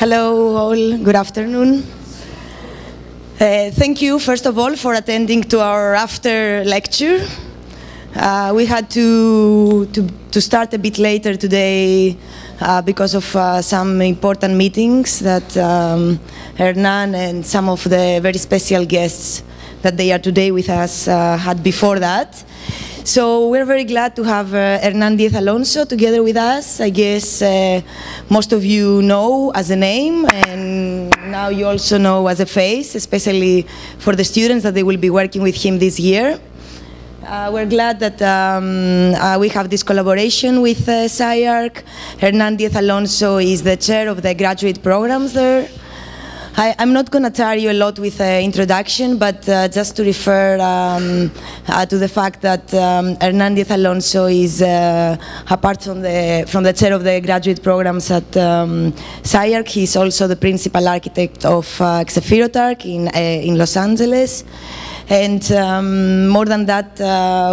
Hello all, good afternoon. Thank you, first of all, for attending to our after lecture. We had to start a bit later today because of some important meetings that Hernan and some of the very special guests that they are today with us had before that. So we're very glad to have Hernan Diaz Alonso together with us. I guess most of you know as a name, and now you also know as a face, especially for the students that they will be working with him this year. We're glad that we have this collaboration with SCI-Arc. Hernan Diaz Alonso is the chair of the graduate programs there. I'm not going to tire you a lot with the introduction, but just to refer to the fact that Hernan Diaz Alonso is, apart from the chair of the graduate programs at SCI-Arc, he's also the principal architect of Xefirotarch in Los Angeles. And more than that,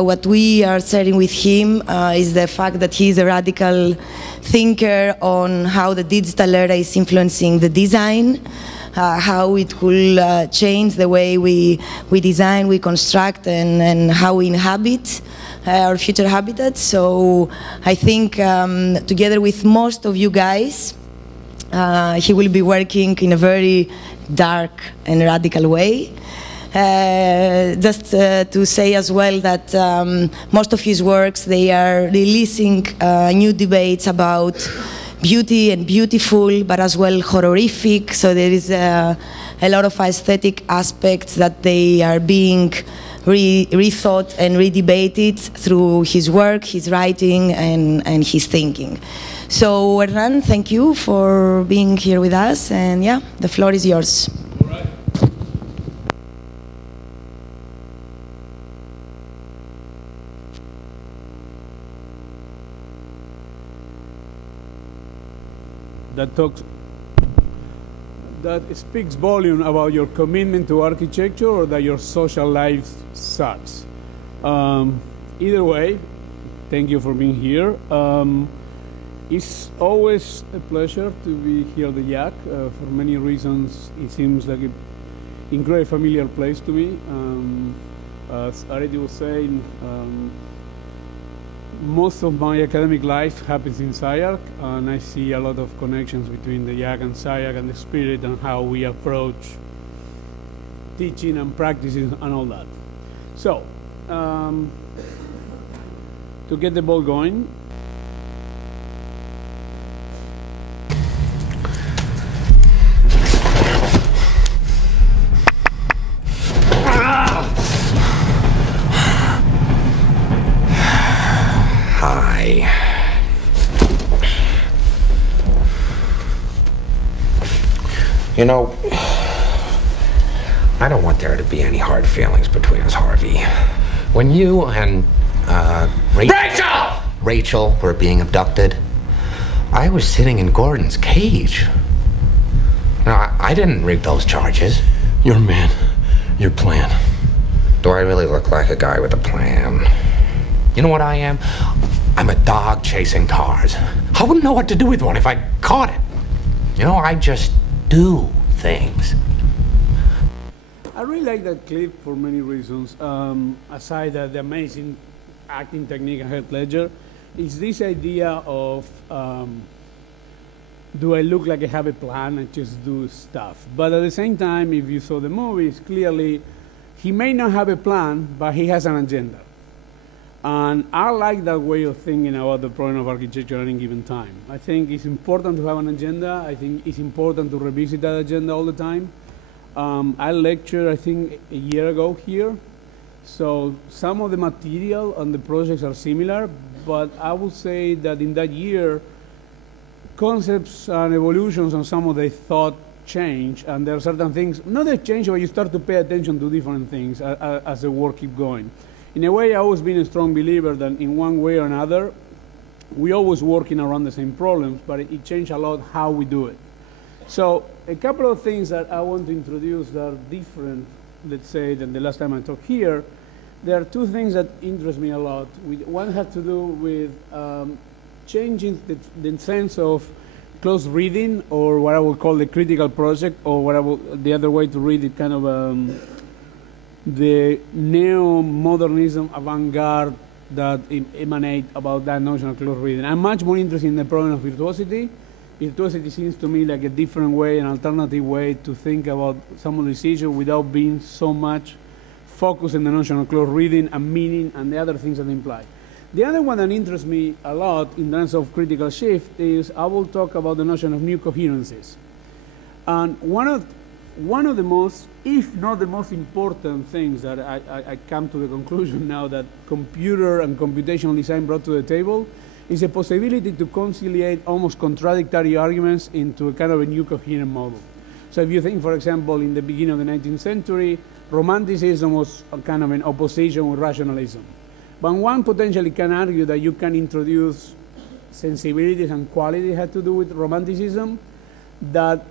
what we are sharing with him is the fact that he's a radical thinker on how the digital era is influencing the design, how it will change the way we design, we construct, and how we inhabit our future habitats. So I think together with most of you guys, he will be working in a very dark and radical way. Just to say as well that most of his works, they are releasing new debates about beauty and beautiful, but as well horrific. So there is a lot of aesthetic aspects that they are being rethought and redebated through his work, his writing, and his thinking. So Hernan, thank you for being here with us, and yeah, the floor is yours. That speaks volume about your commitment to architecture or that your social life sucks. Either way, thank you for being here. It's always a pleasure to be here at the IaaC. For many reasons, it seems like an incredibly familiar place to me. As Areti was saying, most of my academic life happens in SCI-Arc, and I see a lot of connections between the IaaC and SCI-Arc and the spirit and how we approach teaching and practicing and all that. So, to get the ball going, you know, I don't want there to be any hard feelings between us, Harvey. When you and Rachel were being abducted, I was sitting in Gordon's cage. Now, I didn't rig those charges. Your man, your plan. Do I really look like a guy with a plan? You know what I am? I'm a dog chasing cars. I wouldn't know what to do with one if I caught it. You know, I just do things. I really like that clip for many reasons. Aside the amazing acting technique and Heath Ledger, is this idea of do I look like I have a plan and just do stuff? But at the same time, if you saw the movies, clearly he may not have a plan, but he has an agenda. And I like that way of thinking about the problem of architecture at any given time. I think it's important to have an agenda. I think it's important to revisit that agenda all the time. I lectured, I think, a year ago here. So some of the material and the projects are similar, but I would say that in that year, concepts and evolutions and some of the thought change, and there are certain things, not they change, but you start to pay attention to different things as the work keeps going. In a way, I've always been a strong believer that in one way or another, we're always working around the same problems, but it changed a lot how we do it. So a couple of things that I want to introduce that are different, let's say, than the last time I talked here. There are two things that interest me a lot. One has to do with changing the sense of close reading, or what I would call the critical project, or the other way to read it, kind of the neo-modernism avant-garde that emanate about that notion of close reading. I'm much more interested in the problem of virtuosity. Virtuosity seems to me like a different way, an alternative way to think about some of these issues without being so much focused on the notion of close reading and meaning and the other things that imply. The other one that interests me a lot in terms of critical shift is I will talk about the notion of new coherencies. And one of the most, if not the most important things that I come to the conclusion now that computer and computational design brought to the table is a possibility to conciliate almost contradictory arguments into a kind of a new coherent model. So if you think, for example, in the beginning of the 19th century, Romanticism was a kind of an opposition with rationalism. But one potentially can argue that you can introduce sensibilities and qualities that had to do with Romanticism that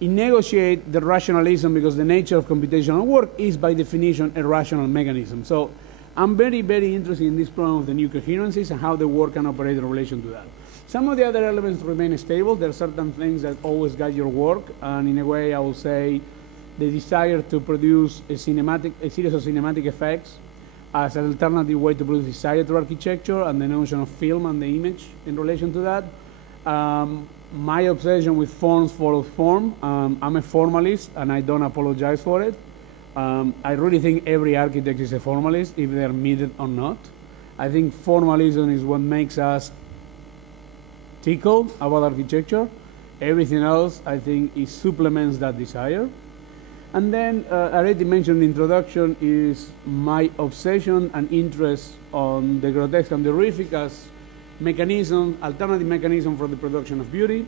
negotiate the rationalism, because the nature of computational work is by definition a rational mechanism. So I'm very, very interested in this problem of the new coherencies and how the work can operate in relation to that. Some of the other elements remain stable. There are certain things that always guide your work, and in a way I will say the desire to produce a series of cinematic effects as an alternative way to produce desired architecture, and the notion of film and the image in relation to that. My obsession with forms follows form. I'm a formalist, and I don't apologize for it. I really think every architect is a formalist, if they're admitted or not. I think formalism is what makes us tickle about architecture. Everything else, I think, supplements that desire. And then, I already mentioned in the introduction, is my obsession and interest on the grotesque and the horrific as alternative mechanism for the production of beauty.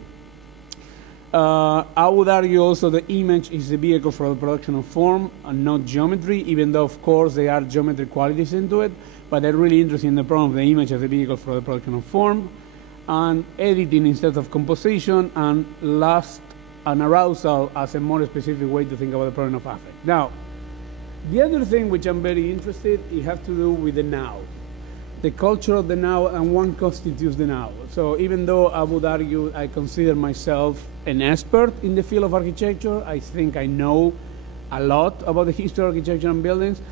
I would argue also the image is the vehicle for the production of form and not geometry, even though, of course, there are geometric qualities into it. But I'm really interested in the problem of the image as a vehicle for the production of form, and editing instead of composition, and lust and arousal as a more specific way to think about the problem of affect. Now, the other thing which I'm very interested in, it has to do with the now. The culture of the now, and what constitutes the now. So even though I would argue I consider myself an expert in the field of architecture, I think I know a lot about the history of architecture and buildings,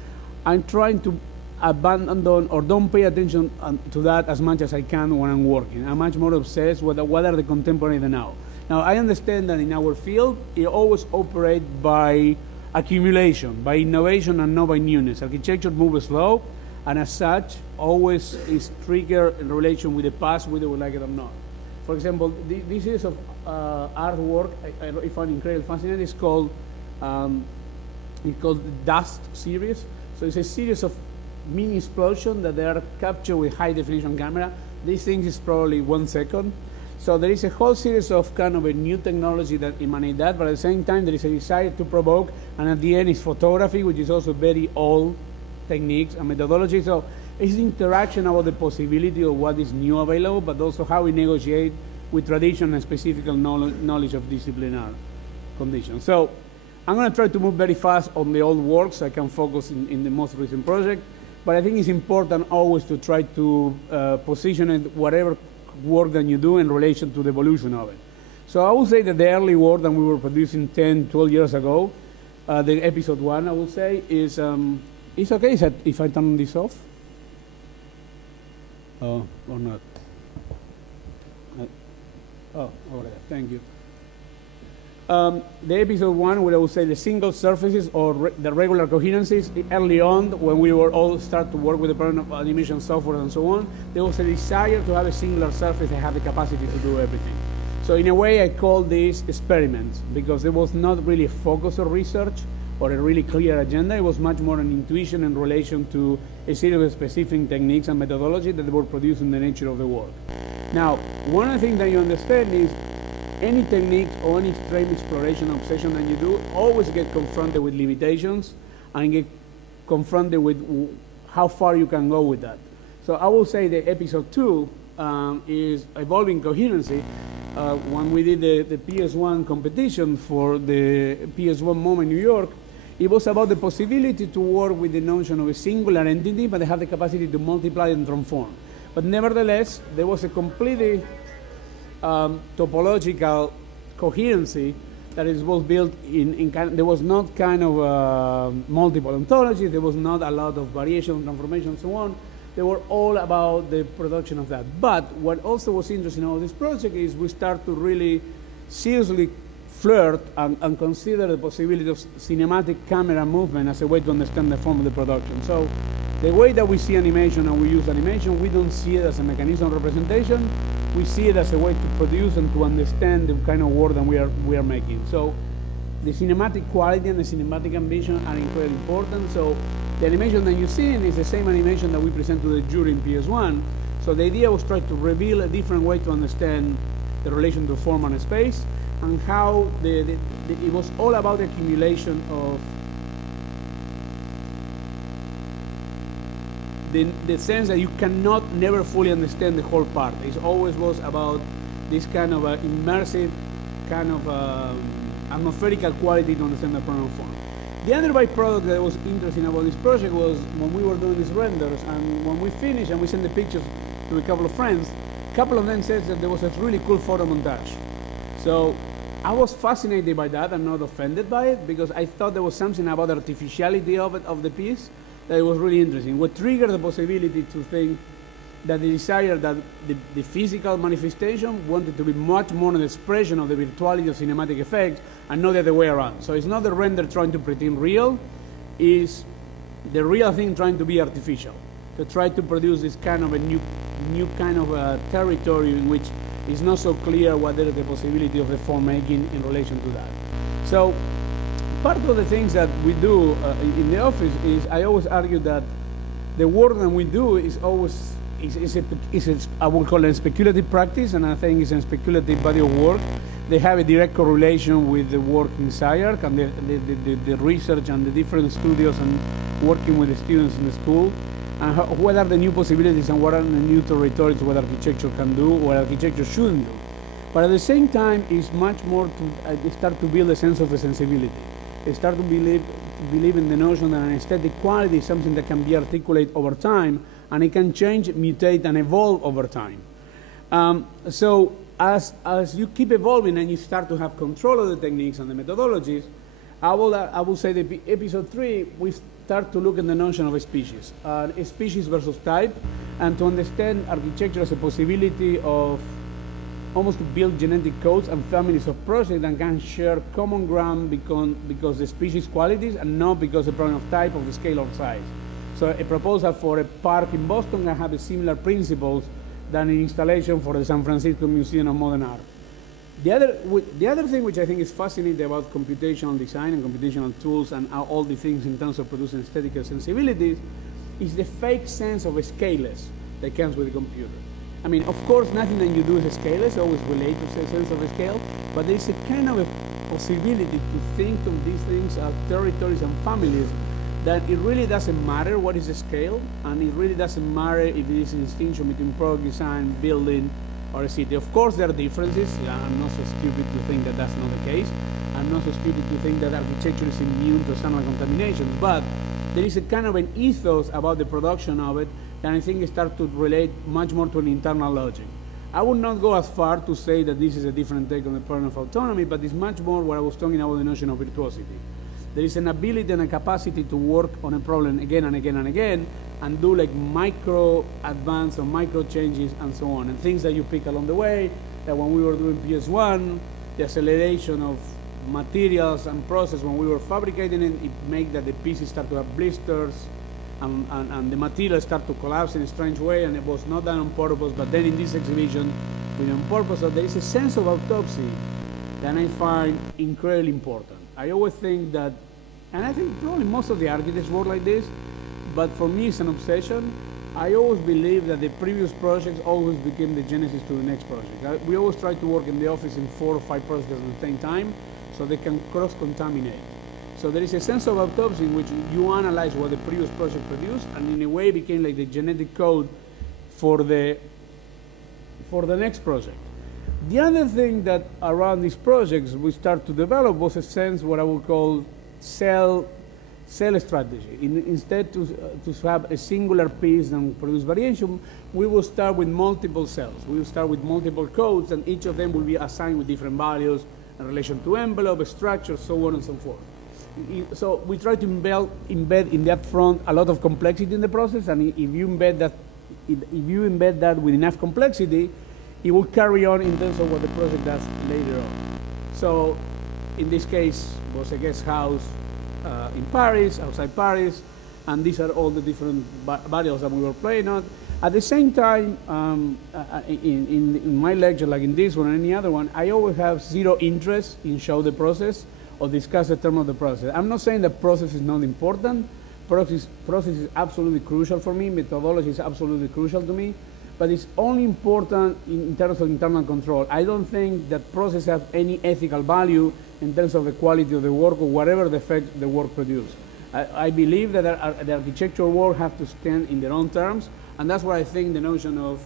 I'm trying to abandon or don't pay attention to that as much as I can when I'm working. I'm much more obsessed with what are the contemporary the now. Now, I understand that in our field, it always operates by accumulation, by innovation, and not by newness. Architecture moves slow, and as such, always is triggered in relation with the past, whether we like it or not. For example, this is of artwork I find incredibly fascinating. It's called the Dust series. So it's a series of mini explosions that they are captured with high definition camera. This thing is probably 1 second. So there is a whole series of kind of a new technology that emanate that, but at the same time there is a desire to provoke, and at the end is photography, which is also very old techniques and methodology. So it's the interaction about the possibility of what is new available, but also how we negotiate with tradition and specific knowledge of disciplinary conditions. So I'm going to try to move very fast on the old work so I can focus in the most recent project, but I think it's important always to try to position it, whatever work that you do in relation to the evolution of it. So I would say that the early work that we were producing 10, 12 years ago, the episode 1, I would say, is, it's okay if I turn this off? Oh, or not? Oh, over there, thank you. The episode 1, where I would say the single surfaces or the regular coherencies, early on, when we were all start to work with the problem of animation software and so on, there was a desire to have a singular surface that had the capacity to do everything. So in a way, I call these experiments, because there was not really a focus of research or a really clear agenda. It was much more an intuition in relation to a series of specific techniques and methodology that were produced in the nature of the work. Now, one of the things that you understand is any technique or any extreme exploration obsession that you do always get confronted with limitations and get confronted with how far you can go with that. So I will say that episode 2 is evolving coherency. When we did the PS1 competition for the PS1 MoMA in New York, it was about the possibility to work with the notion of a singular entity, but they have the capacity to multiply and transform. But nevertheless, there was a completely topological coherency that it was built in there was not kind of multiple ontologies, there was not a lot of variation, transformation, and so on. They were all about the production of that. But what also was interesting about this project is we start to really seriously flirt and consider the possibility of cinematic camera movement as a way to understand the form of the production. So the way that we see animation and we use animation, we don't see it as a mechanism of representation. We see it as a way to produce and to understand the kind of work that we are making. So the cinematic quality and the cinematic ambition are incredibly important. So the animation that you see is the same animation that we present to the jury in PS1. So the idea was try to reveal a different way to understand the relation to form and space, and how it was all about the accumulation of the sense that you cannot never fully understand the whole part. It always was about this kind of immersive, kind of atmospherical quality to understand the program form. The other byproduct that was interesting about this project was when we were doing these renders, and when we finished and we sent the pictures to a couple of friends, a couple of them said that there was a really cool photo montage. So I was fascinated by that and not offended by it, because I thought there was something about the artificiality of the piece that it was really interesting. What triggered the possibility to think that the desire that the physical manifestation wanted to be much more an expression of the virtuality of cinematic effects and not the other way around. So it's not the render trying to pretend real, it's the real thing trying to be artificial, to try to produce this kind of a new kind of a territory in which it's not so clear what is the possibility of the form making in relation to that. So part of the things that we do in the office is I always argue that the work that we do is always I will call it a speculative practice, and I think it's a speculative body of work. They have a direct correlation with the work in SCI-Arc and the research and the different studios and working with the students in the school, and what are the new possibilities and what are the new territories what architecture can do, what architecture shouldn't do. But at the same time, it's much more to start to build a sense of a sensibility. They start to believe in the notion that an aesthetic quality is something that can be articulated over time, and it can change, mutate, and evolve over time. So as you keep evolving and you start to have control of the techniques and the methodologies, I will say that episode 3, we start to look at the notion of a species versus type, and to understand architecture as a possibility of almost to build genetic codes and families of projects that can share common ground because the species qualities and not because the problem of type, of the scale or size. So a proposal for a park in Boston can have similar principles than an installation for the San Francisco Museum of Modern Art. The other thing which I think is fascinating about computational design and computational tools and all the things in terms of producing aesthetic sensibilities is the fake sense of a scaleless that comes with the computer. I mean, of course, nothing that you do is scaleless, always related to a sense of a scale, but there is a kind of a possibility to think of these things as territories and families that it really doesn't matter what is the scale, and it really doesn't matter if it is a distinction between product design, building, or a city. Of course, there are differences. I'm not so stupid to think that that's not the case. I'm not so stupid to think that architecture is immune to external contamination, but there is a kind of an ethos about the production of it that I think starts to relate much more to an internal logic. I would not go as far to say that this is a different take on the problem of autonomy, but it's much more what I was talking about, the notion of virtuosity. There is an ability and a capacity to work on a problem again and again and again and do like micro advance or micro changes and so on, and things that you pick along the way, that when we were doing PS1, the acceleration of materials and process when we were fabricating it, it made that the pieces start to have blisters and the materials start to collapse in a strange way, and it was not done on purpose, but then in this exhibition, we did on purpose. So there is a sense of autopsy that I find incredibly important. I always think that, and I think probably most of the architects work like this, but for me it's an obsession. I always believe that the previous projects always became the genesis to the next project. We always try to work in the office in 4 or 5 projects at the same time so they can cross-contaminate. So there is a sense of autopsy in which you analyze what the previous project produced, and in a way became like the genetic code for the next project. The other thing that around these projects we start to develop was a sense what I would call cell cell strategy. Instead to have a singular piece and produce variation, we will start with multiple cells. We will start with multiple codes, and each of them will be assigned with different values in relation to envelope, structure, so on and so forth. So we try to embed in that front a lot of complexity in the process, and if you embed that with enough complexity, it will carry on in terms of what the project does later on. So in this case, it was a guest house in Paris, outside Paris, and these are all the different variables that we were playing on. At the same time, in my lecture, like in this one or any other one, I always have zero interest in show the process or discuss the term of the process. I'm not saying that process is not important. Process is absolutely crucial for me. Methodology is absolutely crucial to me. But it's only important in terms of internal control. I don't think that process has any ethical value in terms of the quality of the work or whatever the effect the work produces. I believe that the architectural work has to stand in their own terms, and that's why I think the notion of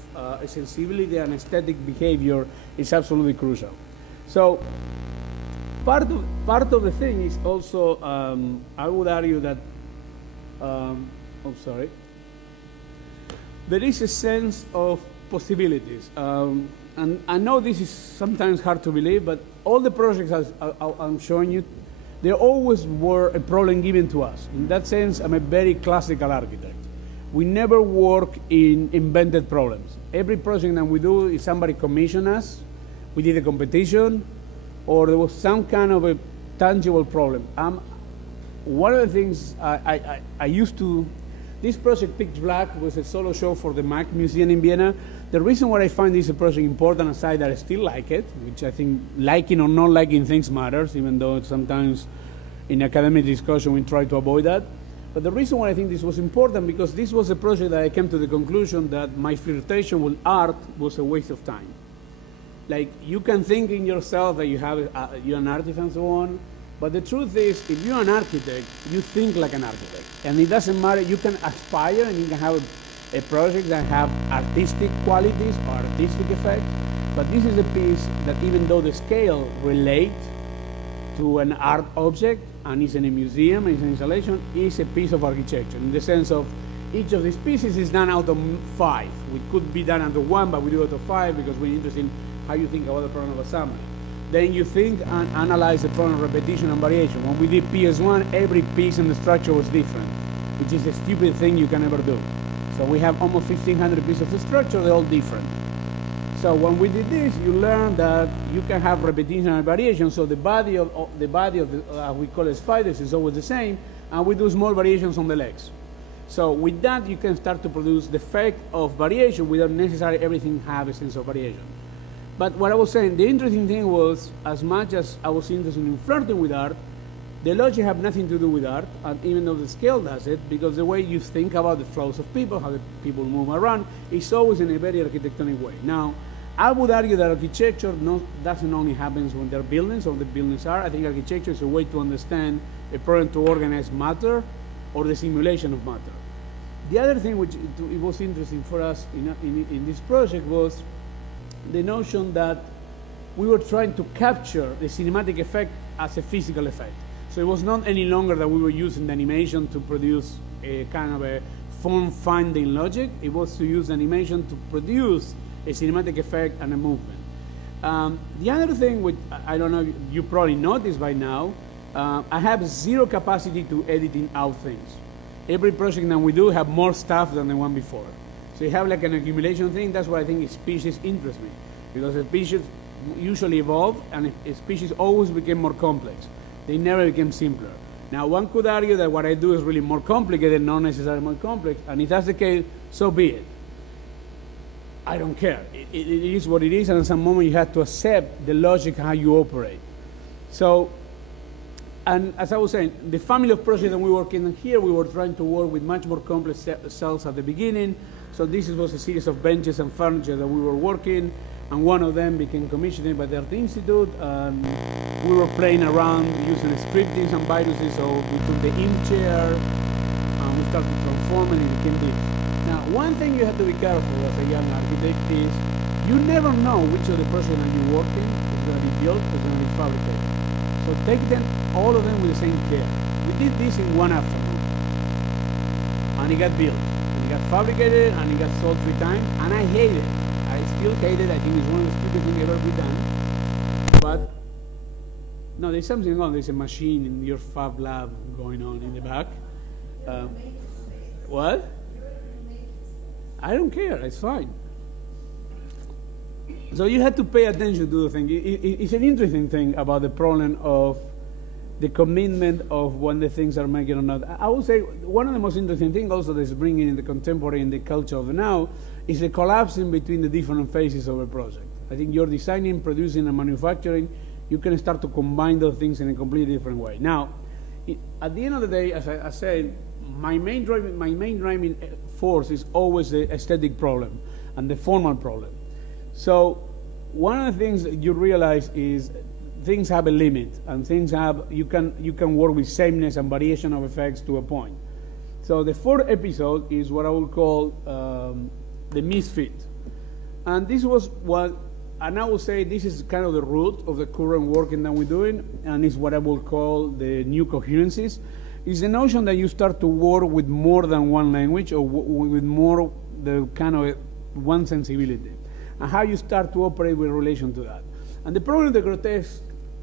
sensibility and aesthetic behavior is absolutely crucial. So part of the thing is also, I would argue that, there is a sense of possibilities. And I know this is sometimes hard to believe, but all the projects I'm showing you, they always were a problem given to us. In that sense, I'm a very classical architect. We never work in invented problems. Every project that we do is somebody commissioned us, we did a competition, or there was some kind of a tangible problem. One of the things I used to, this project, Pitch Black, was a solo show for the MAK Museum in Vienna. The reason why I find this project important, aside that I still like it, which I think liking or not liking things matters, even though sometimes in academic discussion we try to avoid that. But the reason why I think this was important, because this was a project that I came to the conclusion that my flirtation with art was a waste of time. Like, you can think in yourself that you're an artist and so on, but the truth is, if you're an architect, you think like an architect. And it doesn't matter, you can aspire and you can have a project that have artistic qualities or artistic effect, but this is a piece that, even though the scale relates to an art object and is in a museum, it's an installation, is a piece of architecture, in the sense of each of these pieces is done out of 5. We could be done out of 1, but we do it out of 5 because we're interested in how you think about the problem of assembly. Then you think and analyze the problem of repetition and variation. When we did PS1, every piece in the structure was different, which is a stupid thing you can never do. So we have almost 1,500 pieces of the structure, they're all different. So when we did this, you learn that you can have repetition and variation. So the body of the we call it spiders, is always the same, and we do small variations on the legs. So with that, you can start to produce the effect of variation without necessarily everything have a sense of variation. But what I was saying, the interesting thing was, as much as I was interested in flirting with art, the logic have nothing to do with art, and even though the scale does it, because the way you think about the flows of people, how the people move around, is always in a very architectonic way. Now, I would argue that architecture doesn't only happen when there are buildings, or the buildings are. I think architecture is a way to understand a problem to organize matter, or the simulation of matter. The other thing which it was interesting for us in this project was the notion that we were trying to capture the cinematic effect as a physical effect. So it was not any longer that we were using the animation to produce a kind of a form-finding logic. It was to use animation to produce a cinematic effect and a movement. The other thing, which I don't know, you probably noticed by now, I have zero capacity to editing out things. Every project that we do have more stuff than the one before. So you have like an accumulation thing. That's why I think species interest me, because the species usually evolve, and species always became more complex. They never became simpler. Now, one could argue that what I do is really more complicated, not necessarily more complex, and if that's the case, so be it. I don't care. It is what it is, and at some moment you have to accept the logic how you operate. So, and as I was saying, the family of projects that we work in here, we were trying to work with much more complex cells at the beginning. So this was a series of benches and furniture that we were working, and one of them became commissioned by the Art Institute. We were playing around using scriptings and viruses, so we took the IM chair, and we started transforming, and it became this. Now, one thing you have to be careful as a young architect is you never know which of the projects that you're working is going to be built or going to be fabricated. So take them, all of them, with the same care. We did this in one afternoon. And it got built. And it got fabricated, and it got sold 3 times. And I hate it. I still hate it. I think it's one of the stupidest things ever been done. But, no, there's something wrong. There's a machine in your fab lab going on in the back. What? I don't care. It's fine. So you had to pay attention to the thing. It's an interesting thing about the problem of the commitment of when the things are making or not. I would say one of the most interesting things also that's bringing in the contemporary and the culture of the now is the collapsing between the different phases of a project. I think you're designing, producing, and manufacturing. You can start to combine those things in a completely different way. Now, at the end of the day, as I said, my main driving force is always the aesthetic problem and the formal problem. So one of the things that you realize is things have a limit, and things have, you can work with sameness and variation of effects to a point. So the 4th episode is what I would call the misfit. And this was what, and I would say this is kind of the root of the current working that we're doing, and is what I will call the new coherencies. Is the notion that you start to work with more than one language, or with more the kind of one sensibility, and how you start to operate with relation to that. And the problem of the grotesque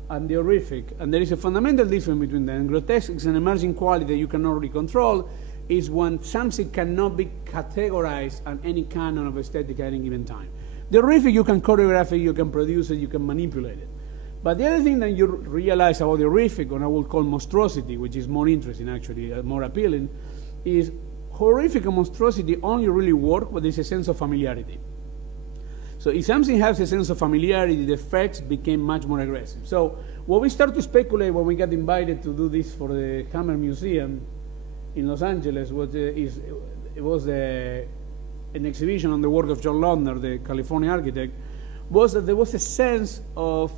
and the horrific, and there is a fundamental difference between them. Grotesque is an emerging quality that you cannot really control, is when something cannot be categorized on any canon of aesthetic at any given time. The horrific, you can choreograph it, you can produce it, you can manipulate it. But the other thing that you realize about the horrific, or I will call monstrosity, which is more interesting actually, more appealing, is horrific and monstrosity only really work when there's a sense of familiarity. So if something has a sense of familiarity, the effects became much more aggressive. So what we start to speculate when we got invited to do this for the Hammer Museum in Los Angeles was an exhibition on the work of John Lautner, the California architect, was that there was a sense of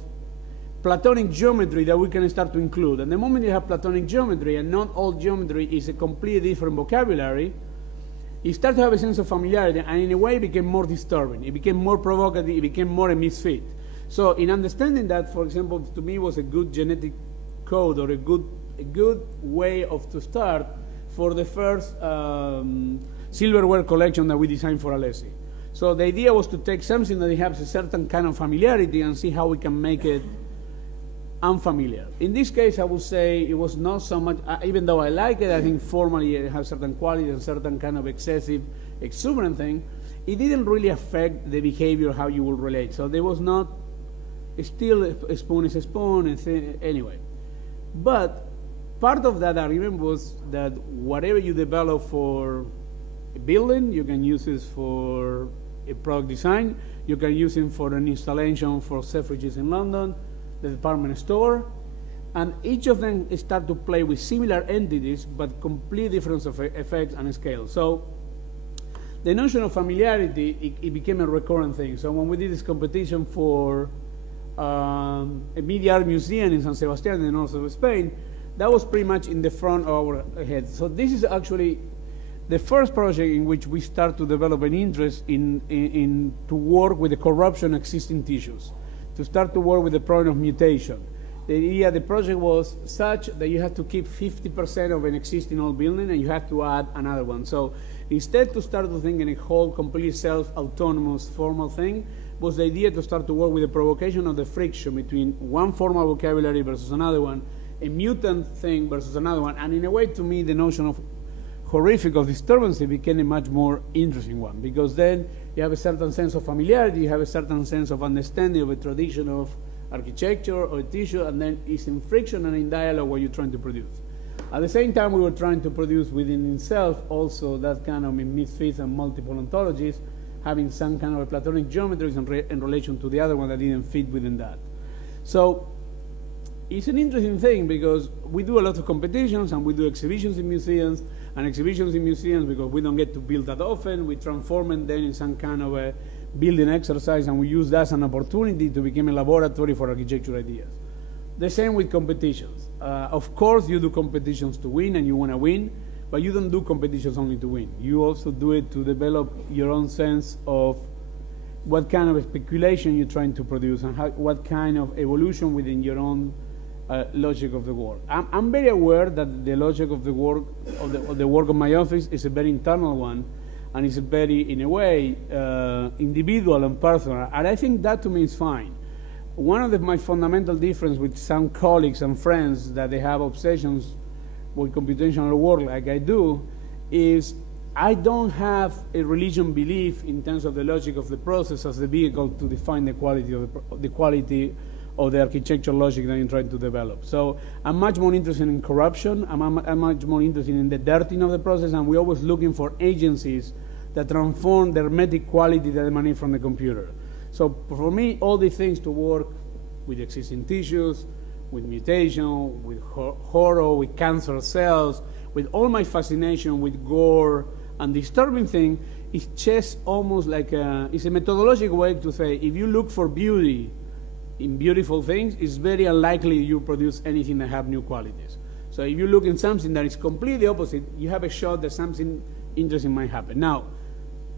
Platonic geometry that we can start to include. And the moment you have Platonic geometry, and not all geometry is a completely different vocabulary, you start to have a sense of familiarity, and in a way it became more disturbing. It became more provocative, it became more a misfit. So in understanding that, for example, to me was a good genetic code, or a good way to start for the first silverware collection that we designed for Alessi. So the idea was to take something that has a certain kind of familiarity and see how we can make it unfamiliar. In this case, I would say it was not so much, even though I like it, I think formally it has certain quality and certain kind of excessive, exuberant thing, it didn't really affect the behavior, how you will relate. So there was not, still a spoon is a spoon, and anyway. But part of that argument was that whatever you develop for a building, you can use it for a product design, you can use it for an installation for Selfridges in London, the department store, and each of them start to play with similar entities but complete difference of effects and scale. So the notion of familiarity, it became a recurrent thing. So when we did this competition for a media art museum in San Sebastián in the north of Spain, that was pretty much in the front of our head. So this is actually the first project in which we start to develop an interest in to work with the corruption of existing tissues, to start to work with the problem of mutation. The idea, the project was such that you have to keep 50% of an existing old building and you have to add another one. So instead to start to think in a whole complete self-autonomous formal thing, was the idea to start to work with the provocation of the friction between one formal vocabulary versus another one, a mutant thing versus another one, and in a way to me the notion of horrific, of disturbance, became a much more interesting one, because then you have a certain sense of familiarity, you have a certain sense of understanding of a tradition of architecture or tissue, and then it's in friction and in dialogue what you're trying to produce. At the same time, we were trying to produce within itself also that kind of misfits and multiple ontologies, having some kind of a Platonic geometry in relation to the other one that didn't fit within that. So it's an interesting thing because we do a lot of competitions and we do exhibitions in museums, and exhibitions in museums, because we don't get to build that often, we transform it then in some kind of a building exercise, and we use that as an opportunity to become a laboratory for architecture ideas. The same with competitions. Of course, you do competitions to win, and you want to win, but you don't do competitions only to win. You also do it to develop your own sense of what kind of speculation you're trying to produce, and what kind of evolution within your own logic of the work. I'm very aware that the logic of the work of my office is a very internal one, and it's a very, in a way, individual and personal. And I think that to me is fine. One of my fundamental difference with some colleagues and friends that they have obsessions with computational work like I do is I don't have a religion belief in terms of the logic of the process as the vehicle to define the quality of the architectural logic that I'm trying to develop. So I'm much more interested in corruption. I'm much more interested in the dirtying of the process, and we're always looking for agencies that transform the hermetic quality that emanate from the computer. So for me, all these things to work with existing tissues, with mutation, with horror, with cancer cells, with all my fascination with gore and disturbing thing, is just almost like it's a methodological way to say, if you look for beauty in beautiful things, it's very unlikely you produce anything that have new qualities. So if you look in something that is completely opposite, you have a shot that something interesting might happen. Now,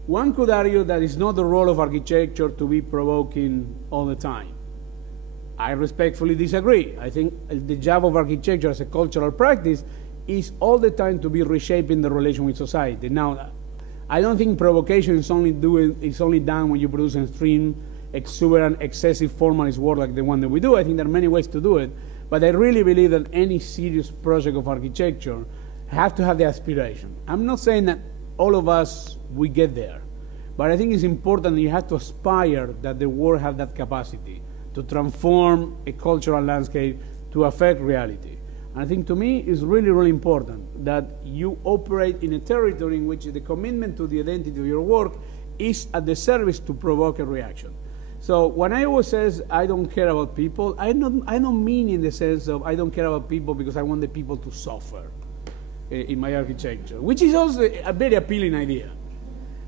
one could argue that it's not the role of architecture to be provoking all the time. I respectfully disagree. I think the job of architecture as a cultural practice is all the time to be reshaping the relation with society. Now, I don't think provocation is only done when you produce an extreme, exuberant, excessive formalist work like the one that we do. I think there are many ways to do it, but I really believe that any serious project of architecture have to have the aspiration. I'm not saying that all of us, we get there, but I think it's important that you have to aspire that the work have that capacity to transform a cultural landscape to affect reality. And I think to me it's really, really important that you operate in a territory in which the commitment to the identity of your work is at the service to provoke a reaction. So when I always says I don't care about people, I don't mean in the sense of I don't care about people because I want the people to suffer in my architecture, which is also a very appealing idea.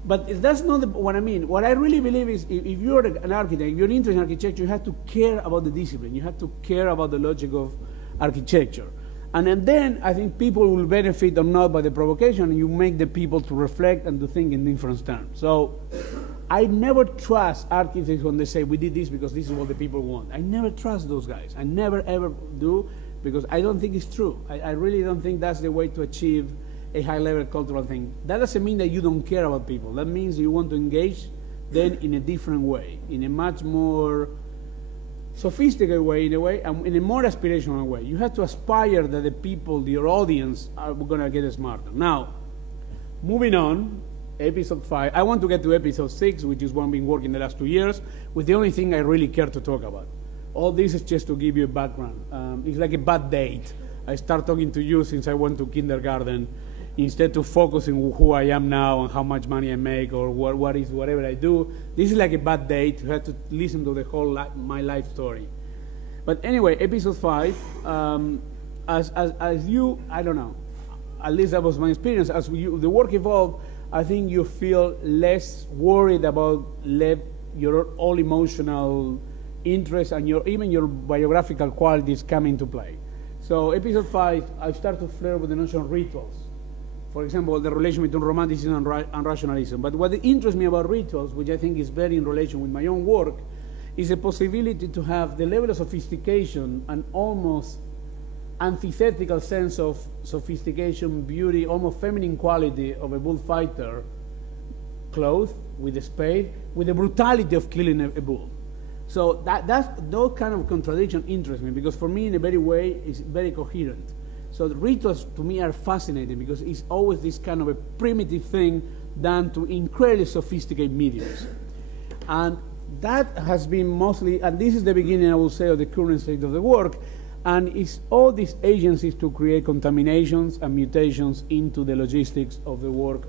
But that's not what I mean. What I really believe is if you're an architect, if you're interested in architecture, you have to care about the discipline. You have to care about the logic of architecture. And then I think people will benefit or not by the provocation, and you make the people to reflect and to think in different terms. So I never trust architects when they say we did this because this is what the people want. I never trust those guys. I never ever do, because I don't think it's true. I really don't think that's the way to achieve a high-level cultural thing. That doesn't mean that you don't care about people. That means you want to engage them in a different way, in a much more sophisticated way, in a more aspirational way. You have to aspire that the people, your audience, are going to get smarter. Now, moving on, episode 5. I want to get to episode 6, which is one I've been working the last 2 years, with the only thing I really care to talk about. All this is just to give you a background. It's like a bad date. I start talking to you since I went to kindergarten, instead of focusing on who I am now and how much money I make or whatever I do. This is like a bad date. You have to listen to the whole my life story. But anyway, episode 5, as you, I don't know, at least that was my experience, as the work evolved, I think you feel less worried about your all emotional interests and even your biographical qualities come into play. So episode 5, I start to flirt with the notion of rituals. For example, the relation between romanticism and rationalism. But what interests me about rituals, which I think is very in relation with my own work, is a possibility to have the level of sophistication and almost antithetical sense of sophistication, beauty, almost feminine quality of a bullfighter clothed with a spade, with the brutality of killing a bull. So those kind of contradiction interest me, because for me, in a very way, it's very coherent. So the rituals to me are fascinating because it's always this kind of a primitive thing done to incredibly sophisticated mediums. And that has been mostly, and this is the beginning, I will say, of the current state of the work, and it's all these agencies to create contaminations and mutations into the logistics of the work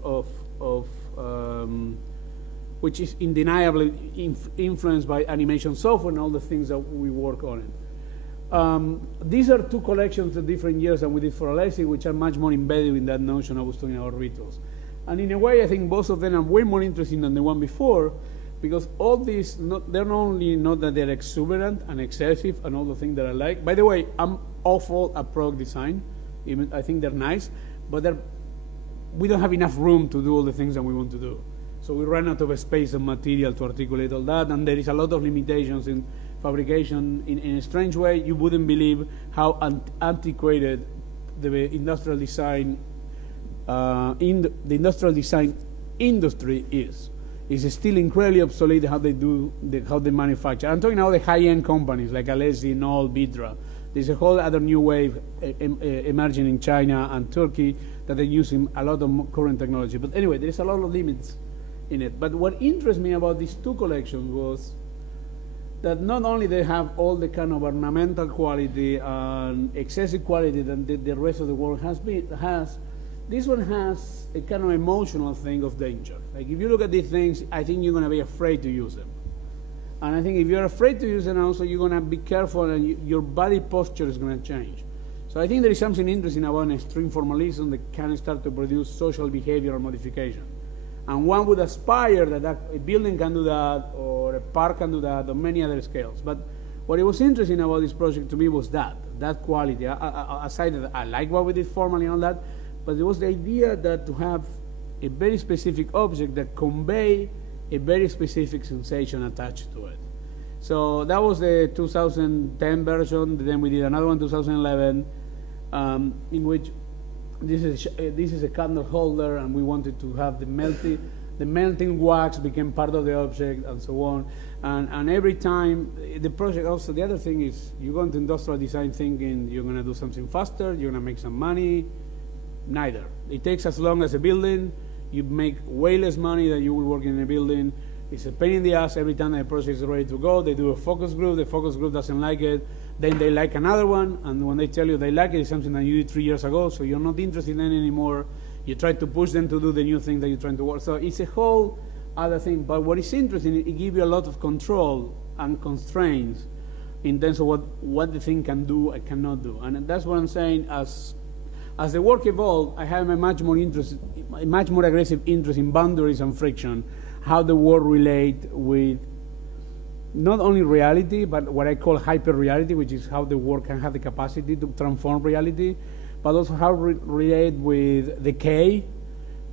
which is undeniably influenced by animation software and all the things that we work on it. These are 2 collections of different years that we did for IaaC, which are much more embedded in that notion I was talking about rituals. And in a way, I think both of them are way more interesting than the one before, because all these, they're not only not that they're exuberant and excessive and all the things that I like. By the way, I'm awful at product design. Even I think they're nice, but we don't have enough room to do all the things that we want to do. So we run out of space and material to articulate all that, and there is a lot of limitations in fabrication in a strange way. You wouldn't believe how antiquated the industrial design the industrial design industry is. It's still incredibly obsolete how they how they manufacture. I'm talking about the high-end companies like Alesi, Knoll, Vitra. There's a whole other new wave emerging in China and Turkey that they're using a lot of current technology. But anyway, there's a lot of limits in it. But what interests me about these two collections was that not only they have all the kind of ornamental quality and excessive quality that the rest of the world has, this one has a kind of emotional thing of danger. Like if you look at these things, I think you're going to be afraid to use them. And I think if you're afraid to use them also, you're going to be careful and your body posture is going to change. So I think there is something interesting about an extreme formalism that can start to produce social behavioral modification. And one would aspire that a building can do that, or a park can do that, or many other scales. But what it was interesting about this project to me was that quality. Aside that I like what we did formally and all that, but it was the idea that to have a very specific object that convey a very specific sensation attached to it. So that was the 2010 version. Then we did another one, 2011, in which this is a candle holder, and we wanted to have the melting wax became part of the object, and so on. And every time the project also, the other thing is you go into industrial design thinking you're going to do something faster, you're going to make some money. Neither. It takes as long as a building. You make way less money than you will work in a building. It's a pain in the ass every time the project is ready to go. They do a focus group. The focus group doesn't like it. Then they like another one. And when they tell you they like it, it's something that you did 3 years ago, so you're not interested in it anymore. You try to push them to do the new thing that you're trying to work. So it's a whole other thing. But what is interesting, it gives you a lot of control and constraints in terms of what the thing can do and cannot do. And that's what I'm saying. As the work evolved, I have a much more aggressive interest in boundaries and friction, how the world relate with not only reality, but what I call hyper-reality, which is how the world can have the capacity to transform reality, but also how relate with decay,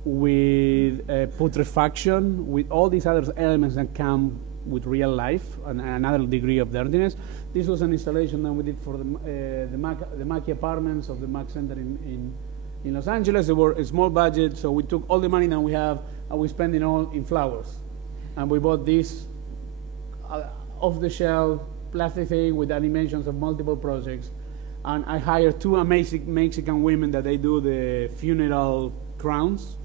with putrefaction, with all these other elements that come with real life and another degree of dirtiness. This was an installation that we did for the MAK apartments of the MAK Centre in Los Angeles. They were a small budget, so we took all the money that we have and we spent it all in flowers. And we bought this off-the-shelf plastic thing with animations of multiple projects. And I hired two amazing Mexican women that they do the funeral crowns.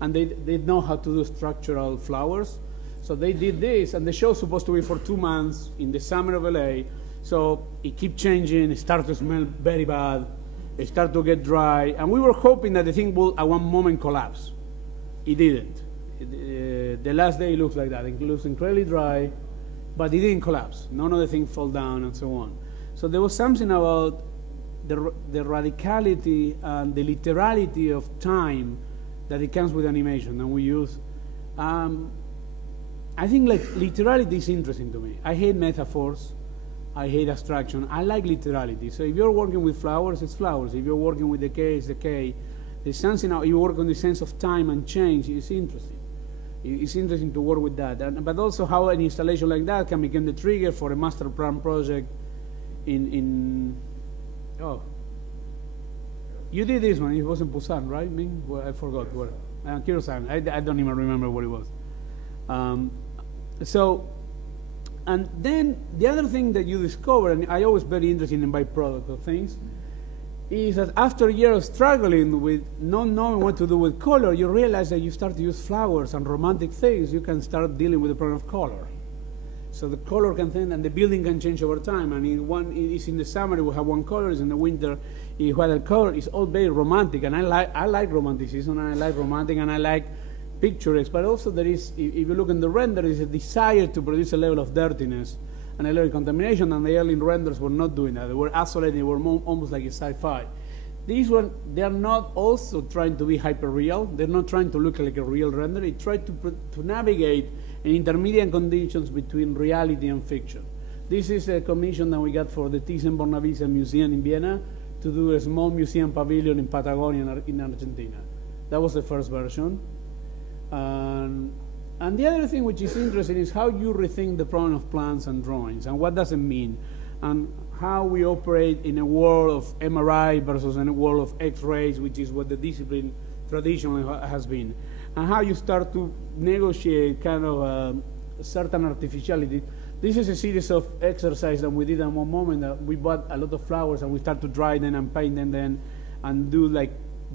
And they know how to do structural flowers. So they did this, and the show's supposed to be for 2 months in the summer of LA. So it kept changing, it started to smell very bad, it started to get dry, and we were hoping that the thing would at one moment collapse. It didn't. The last day it looks like that. It looks incredibly dry, but it didn't collapse. None of the things fall down and so on. So there was something about the radicality and the literality of time that it comes with animation, and we use. I think like literality is interesting to me. I hate metaphors. I hate abstraction. I like literality. So if you're working with flowers, it's flowers. If you're working with decay, it's decay. There's something how you work on the sense of time and change. It's interesting. It's interesting to work with that. But also how an installation like that can become the trigger for a master plan project oh. You did this one. It was in Busan, right? Well, I forgot what. Kyrgyzstan. I don't even remember what it was. And then the other thing that you discover, and I always very interested in byproduct of things, is that after a year of struggling with not knowing what to do with color, you realize that you start to use flowers and romantic things, you can start dealing with the problem of color. So the color can change, and the building can change over time. And it's in the summer, it will have one color, it's in the winter, it will have a color. It's all very romantic, and I like romanticism, and I like romantic, and I like picturesque, but also there is, if you look in the render, there is a desire to produce a level of dirtiness and a level of contamination, and the early renders were not doing that. They were isolated, they were almost like a sci-fi. These one, they are not also trying to be hyper-real. They're not trying to look like a real render. They try to navigate in intermediate conditions between reality and fiction. This is a commission that we got for the Thyssen-Bornemisza Museum in Vienna to do a small museum pavilion in Patagonia in Argentina. That was the first version. And the other thing which is interesting is how you rethink the problem of plans and drawings, and what does it mean, and how we operate in a world of MRI versus in a world of X-rays, which is what the discipline traditionally has been, and how you start to negotiate kind of a certain artificiality. This is a series of exercises that we did at one moment. That we bought a lot of flowers and we start to dry them and paint them then, and do like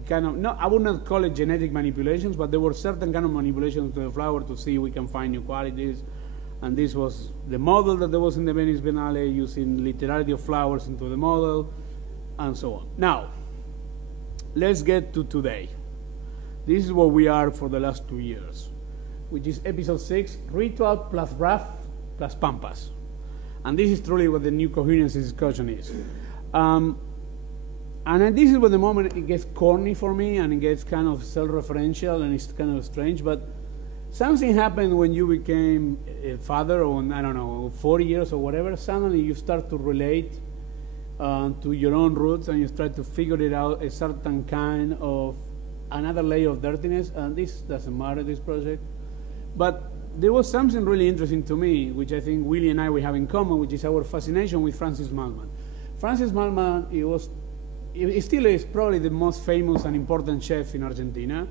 kind of, no, I would not call it genetic manipulations, but there were certain kind of manipulations to the flower to see if we can find new qualities. And this was the model that there was in the Venice Biennale, using literality of flowers into the model, and so on. Now, let's get to today. This is where we are for the last 2 years, which is episode 6, Ritual plus Rough plus Pampas. And this is truly what the new coherency discussion is. And then this is where the moment it gets corny for me, and it gets kind of self-referential, and it's kind of strange, but something happened when you became a father, or I don't know, 40 years or whatever. Suddenly you start to relate to your own roots, and you start to figure it out, a certain kind of another layer of dirtiness. And this doesn't matter, this project. But there was something really interesting to me, which I think Willie and we have in common, which is our fascination with Francis Mallmann. Francis Mallmann, he still is probably the most famous and important chef in Argentina,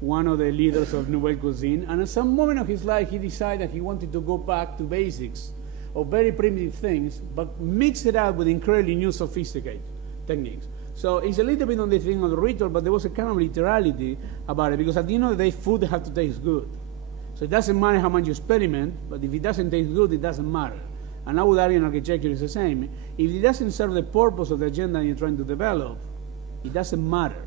one of the leaders of Nouvelle Cuisine, and at some moment of his life, he decided he wanted to go back to basics of very primitive things, but mix it up with incredibly new, sophisticated techniques. So it's a little bit on the thing of the ritual, but there was a kind of literality about it, because at the end of the day, food has to taste good. So it doesn't matter how much you experiment, but if it doesn't taste good, it doesn't matter. And I would argue in architecture is the same. If it doesn't serve the purpose of the agenda you're trying to develop, it doesn't matter.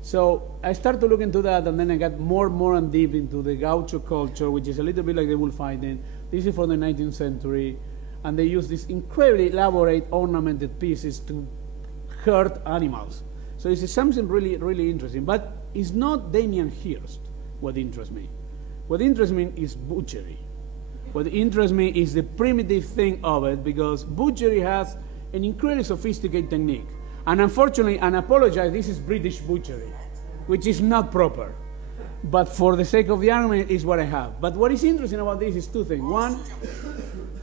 So I started to look into that, and then I got more and deep into the Gaucho culture, which is a little bit like the bullfighting. This is from the 19th century, and they use these incredibly elaborate ornamented pieces to hurt animals. So it's something really, really interesting. But it's not Damien Hirst what interests me. What interests me is butchery. What interests me is the primitive thing of it, because butchery has an incredibly sophisticated technique. And unfortunately, and I apologize, this is British butchery, which is not proper. But for the sake of the argument, is what I have. But what is interesting about this is two things. One,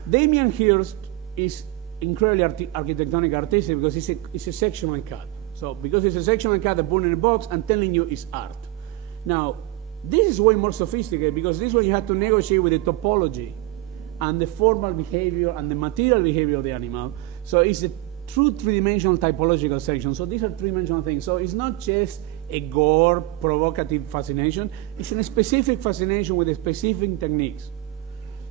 Damien Hirst is incredibly architectonic artistic, because it's a sectional cut. So because it's a sectional cut, they put in a box and telling you it's art. Now, this is way more sophisticated, because this one you have to negotiate with the topology and the formal behavior and the material behavior of the animal. So it's a true three-dimensional typological section. So these are three-dimensional things. So it's not just a gore, provocative fascination. It's a specific fascination with specific techniques.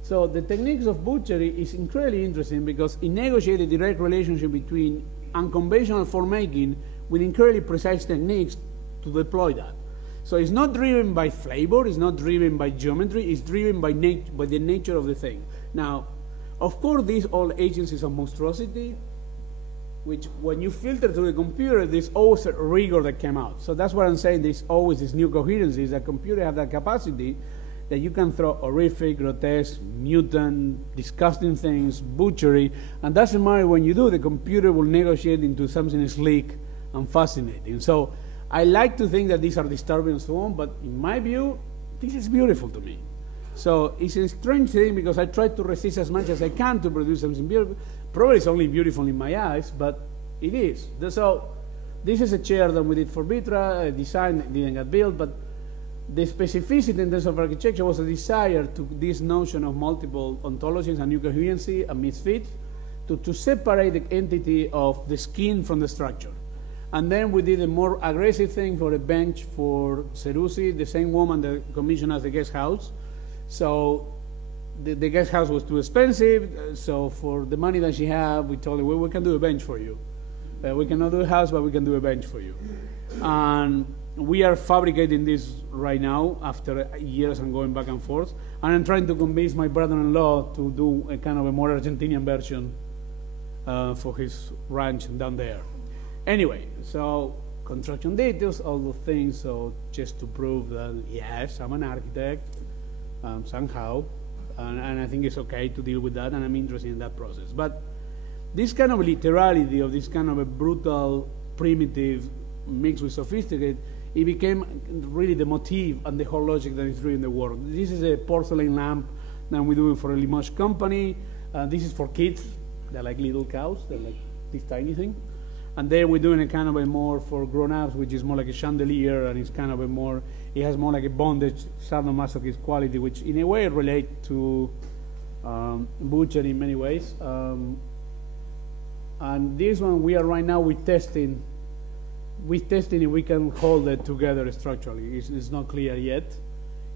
So the techniques of butchery is incredibly interesting, because it negotiates a direct relationship between unconventional form making with incredibly precise techniques to deploy that. So it's not driven by flavor, it's not driven by geometry, it's driven by the nature of the thing. Now, of course, these all agencies of monstrosity, which when you filter through the computer, there's always a rigor that came out. So that's what I'm saying, there's always this new coherency, is that computer have that capacity that you can throw horrific, grotesque, mutant, disgusting things, butchery, and doesn't matter when you do, the computer will negotiate into something sleek and fascinating. So I like to think that these are disturbing and so on, but in my view, this is beautiful to me. So it's a strange thing, because I try to resist as much as I can to produce something beautiful. Probably it's only beautiful in my eyes, but it is. So this is a chair that we did for Vitra, a design that didn't get built, but the specificity in terms of architecture was a desire to this notion of multiple ontologies and new coherency, a misfit, to separate the entity of the skin from the structure. And then we did a more aggressive thing for a bench for Ceruzzi, the same woman that commissioned us the guest house. So the guest house was too expensive, so for the money that she had, we told her, well, we can do a bench for you. We cannot do a house, but we can do a bench for you. And we are fabricating this right now after years and going back and forth. And I'm trying to convince my brother-in-law to do a kind of a more Argentinian version for his ranch down there. Anyway, so construction details, all those things, so just to prove that, yes, I'm an architect, somehow, and I think it's okay to deal with that, and I'm interested in that process. But this kind of literality of this kind of a brutal, primitive, mixed with sophisticated, it became really the motif and the whole logic that is doing the work. This is a porcelain lamp that we're doing for a Limoges company. This is for kids. They're like little cows. They're like this tiny thing. And there we're doing a kind of a more for grown-ups, which is more like a chandelier, and it's kind of a more, it has more like a bondage, sadomasochist quality, which in a way relate to butchery in many ways. And this one, we are right now, we're testing if we can hold it together structurally. It's not clear yet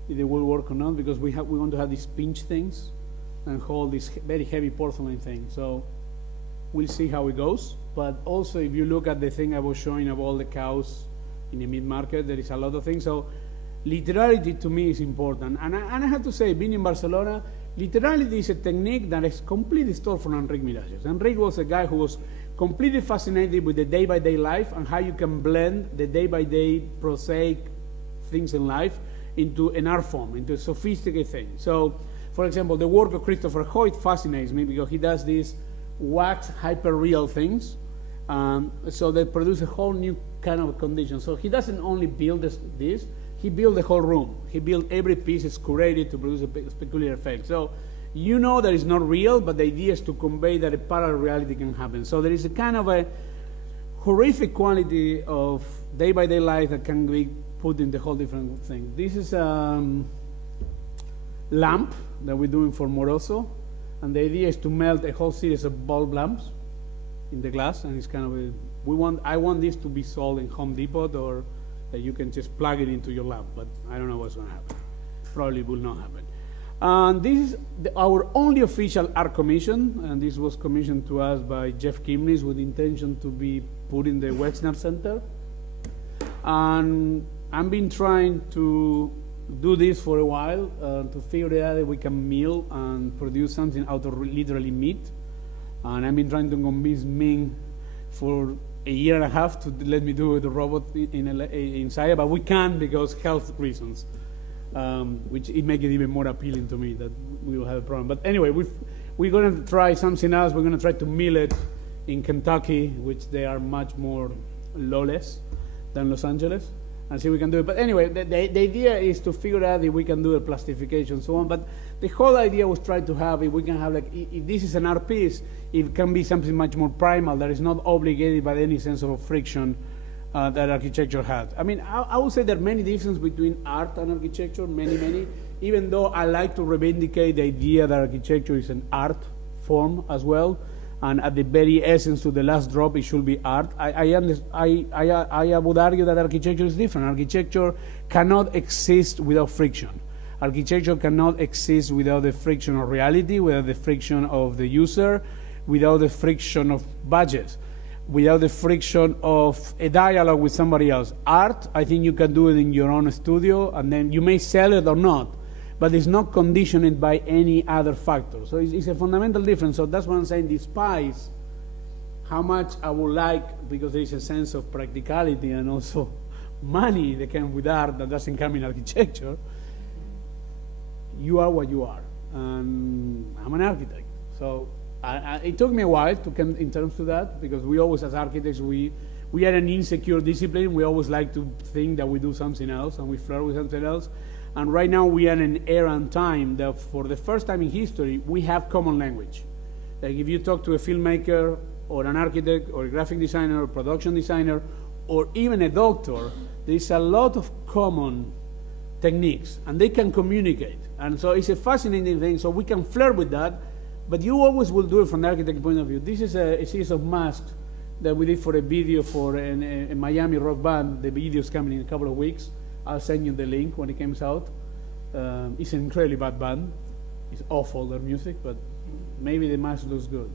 if it will work or not, because we want to have these pinch things and hold this very heavy porcelain thing. So we'll see how it goes. But also, if you look at the thing I was showing of all the cows in the mid-market, there is a lot of things. So literality to me is important. And I have to say, being in Barcelona, literality is a technique that is completely stole from Enric Miralles. Enric was a guy who was completely fascinated with the day-by-day life and how you can blend the day-by-day prosaic things in life into an art form, into a sophisticated thing. So, for example, the work of Christopher Hoyt fascinates me because he does these wax hyper-real things. So they produce a whole new kind of condition. So he doesn't only build this, he built the whole room. He built every piece is curated to produce a peculiar effect. So you know that it's not real, but the idea is to convey that a parallel reality can happen. So there is a kind of a horrific quality of day-by-day life that can be put in the whole different thing. This is lamp that we're doing for Moroso, and the idea is to melt a whole series of bulb lamps in the glass, and it's kind of a, I want this to be sold in Home Depot, or that you can just plug it into your lamp, but I don't know what's going to happen. Probably will not happen. This is our only official art commission, and this was commissioned to us by Jeff Kimnis with the intention to be put in the Wexner Center. And I've been trying to do this for a while to figure out if we can mill and produce something out of literally meat. And I've been trying to convince Ming for a year and a half to let me do the robot inside, but we can't because health reasons, which it makes it even more appealing to me that we will have a problem. But anyway, we're going to try something else. We're going to try to mill it in Kentucky, which they are much more lawless than Los Angeles, and see if we can do it. But anyway, the idea is to figure out if we can do a plastification and so on. But the whole idea was try to have, if we can have, like, if this is an art piece, it can be something much more primal that is not obligated by any sense of friction that architecture has. I mean, I would say there are many differences between art and architecture, many, even though I like to reivindicate the idea that architecture is an art form as well. And at the very essence, to the last drop, it should be art. I would argue that architecture is different. Architecture cannot exist without friction. Architecture cannot exist without the friction of reality, without the friction of the user, without the friction of budget, without the friction of a dialogue with somebody else. Art, I think you can do it in your own studio, and then you may sell it or not, but it's not conditioned by any other factor. So it's a fundamental difference. So that's what I'm saying, despite how much I would like, because there is a sense of practicality and also money that comes with art that doesn't come in architecture, you are what you are. And I'm an architect. So it took me a while to come in terms to that, because we always, as architects, we are an insecure discipline. We always like to think that we do something else, and we flirt with something else. And right now we are in an era and time that for the first time in history, we have common language. Like if you talk to a filmmaker or an architect or a graphic designer or production designer or even a doctor, there's a lot of common techniques and they can communicate. And so it's a fascinating thing. So we can flirt with that, but you always will do it from the architect point of view. This is a series of masks that we did for a video for a Miami rock band. The video is coming in a couple of weeks. I'll send you the link when it comes out. It's an incredibly bad band. It's awful, their music, but maybe the mask looks good.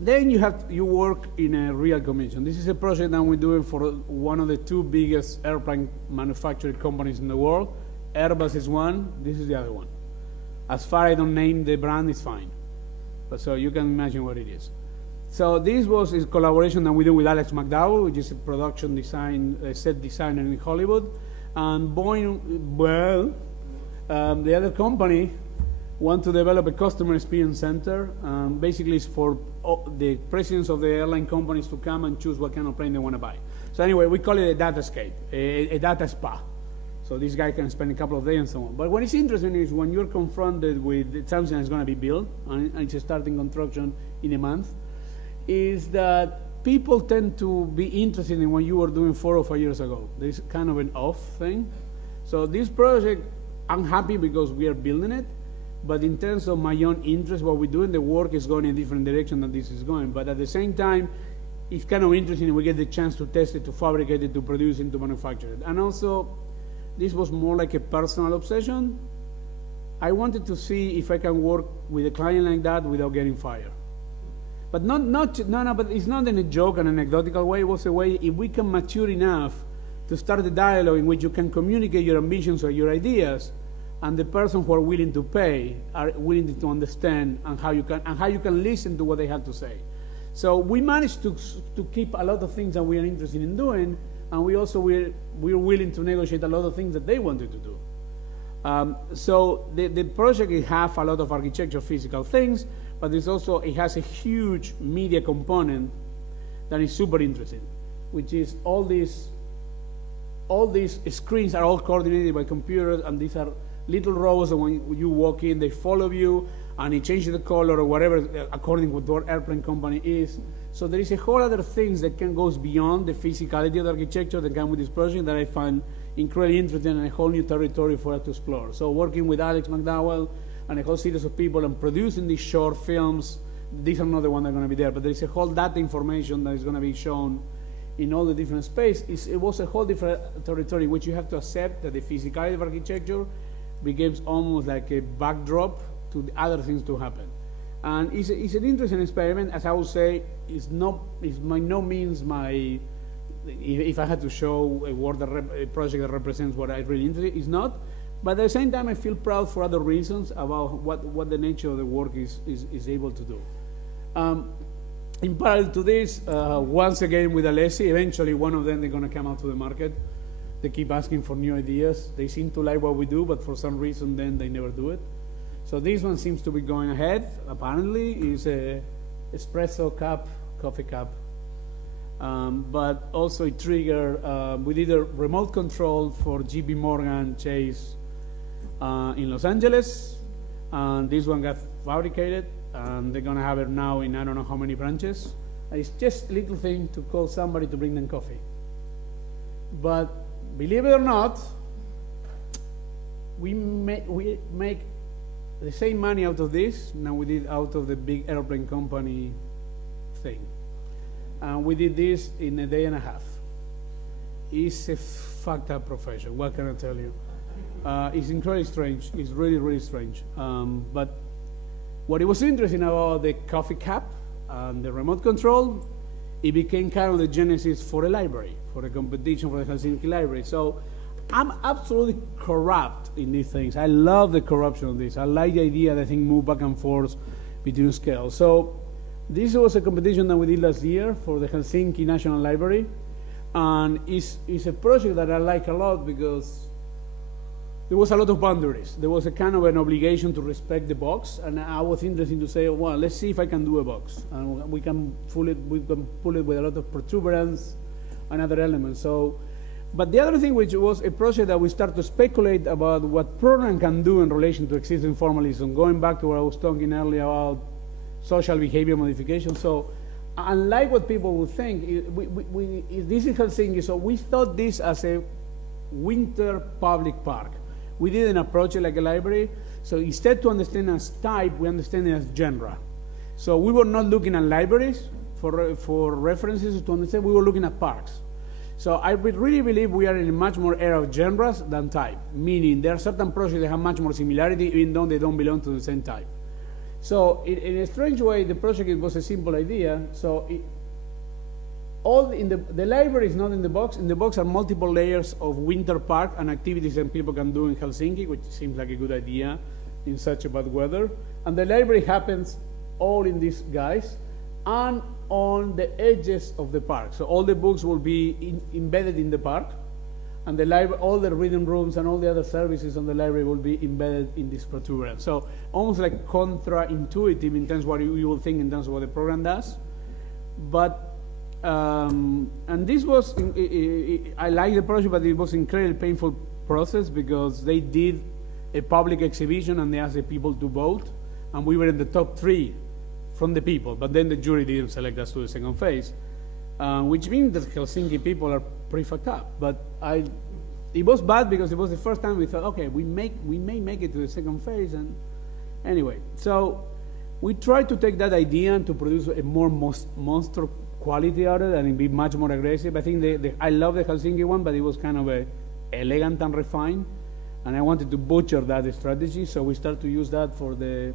Then you work in a real commission. This is a project that we're doing for one of the two biggest airplane manufacturing companies in the world. Airbus is one, this is the other one. As far as I don't name the brand, it's fine. But so you can imagine what it is. So this was a collaboration that we do with Alex McDowell, which is a production design, set designer in Hollywood. And Boeing, well, the other company want to develop a customer experience center. Basically, it's for the presidents of the airline companies to come and choose what kind of plane they want to buy. So anyway, we call it a datascape, a data spa. So this guy can spend a couple of days and so on. But what is interesting is when you're confronted with something that's going to be built, and it's starting construction in a month, is that people tend to be interested in what you were doing 4 or 5 years ago. There's kind of an off thing. So this project, I'm happy because we are building it, but in terms of my own interest, what we do in the work is going in a different direction than this is going. But at the same time, it's kind of interesting, and we get the chance to test it, to fabricate it, to produce it, to manufacture it. And also, this was more like a personal obsession. I wanted to see if I can work with a client like that without getting fired. But but it's not in a joke and anecdotal way. It was a way, if we can mature enough to start a dialogue in which you can communicate your ambitions or your ideas, and the person who are willing to pay are willing to understand, and how you can listen to what they have to say. So we managed to keep a lot of things that we are interested in doing, and we're willing to negotiate a lot of things that they wanted to do. So the project, it has a lot of architecture, physical things, but it has a huge media component that is super interesting, which is all these screens are all coordinated by computers, and these are little rows, and when you walk in, they follow you, and it changes the color or whatever according to what your airplane company is. So there is a whole other things that goes beyond the physicality of the architecture that come with this project that I find incredibly interesting, and a whole new territory for us to explore. So working with Alex McDowell and a whole series of people and producing these short films, these are not the ones that are going to be there, but there is a whole data information that is going to be shown in all the different spaces. It was a whole different territory in which you have to accept that the physicality of architecture becomes almost like a backdrop to the other things to happen. And it's an interesting experiment. As I would say, it's by no means my, if I had to show a project that represents what I really interested, it's not. But at the same time, I feel proud for other reasons about what the nature of the work is able to do. In parallel to this, once again with Alessi, eventually one of them, they're going to come out to the market. They keep asking for new ideas. They seem to like what we do, but for some reason then they never do it. So this one seems to be going ahead, apparently. It's a espresso cup, coffee cup. But also it triggered, we did a remote control for JP Morgan Chase in Los Angeles. And this one got fabricated, and they're gonna have it now in I don't know how many branches. It's just a little thing to call somebody to bring them coffee. But believe it or not, we make the same money out of this now we did out of the big airplane company thing. And we did this in a day and a half. It's a fucked up profession, what can I tell you? It's incredibly strange. It's really, really strange. But what it was interesting about the coffee cup and the remote control, it became kind of the genesis for a library, for a competition for the Helsinki library. So I'm absolutely corrupt in these things. I love the corruption of this. I like the idea that I think move back and forth between scales. So this was a competition that we did last year for the Helsinki National Library. And it's a project that I like a lot because there was a lot of boundaries. There was a kind of an obligation to respect the box, and I was interested to say, well, let's see if I can do a box. And we can pull it with a lot of protuberance and other elements. So, but the other thing, which was a project that we start to speculate about what program can do in relation to existing formalism, going back to what I was talking earlier about social behavior modification. So, unlike what people would think, this is Helsinki, so we thought this as a winter public park. We didn't approach it like a library. So instead to understand as type, we understand it as genre. So we were not looking at libraries for references to understand, we were looking at parks. So I really believe we are in a much more era of genres than type, meaning there are certain projects that have much more similarity even though they don't belong to the same type. So in a strange way, the project was a simple idea. So the library is not in the box. In the box are multiple layers of winter park and activities that people can do in Helsinki, which seems like a good idea in such a bad weather. And the library happens all in these guys and on the edges of the park. So all the books will be embedded in the park. and the library, all the reading rooms and all the other services on the library will be embedded in this protuberance. So almost like contra-intuitive in terms of what you will think in terms of what the program does. But, and this was, I like the project, but it was an incredibly painful process because they did a public exhibition and they asked the people to vote, and we were in the top 3 from the people, but then the jury didn't select us to the second phase, which means that Helsinki people are pretty fucked up. But it was bad because it was the first time we thought, okay, we may make it to the second phase, and anyway, so we tried to take that idea and to produce a more monster quality out of it and be much more aggressive. I think I love the Helsinki one, but it was kind of elegant and refined, and I wanted to butcher that strategy, so we started to use that for the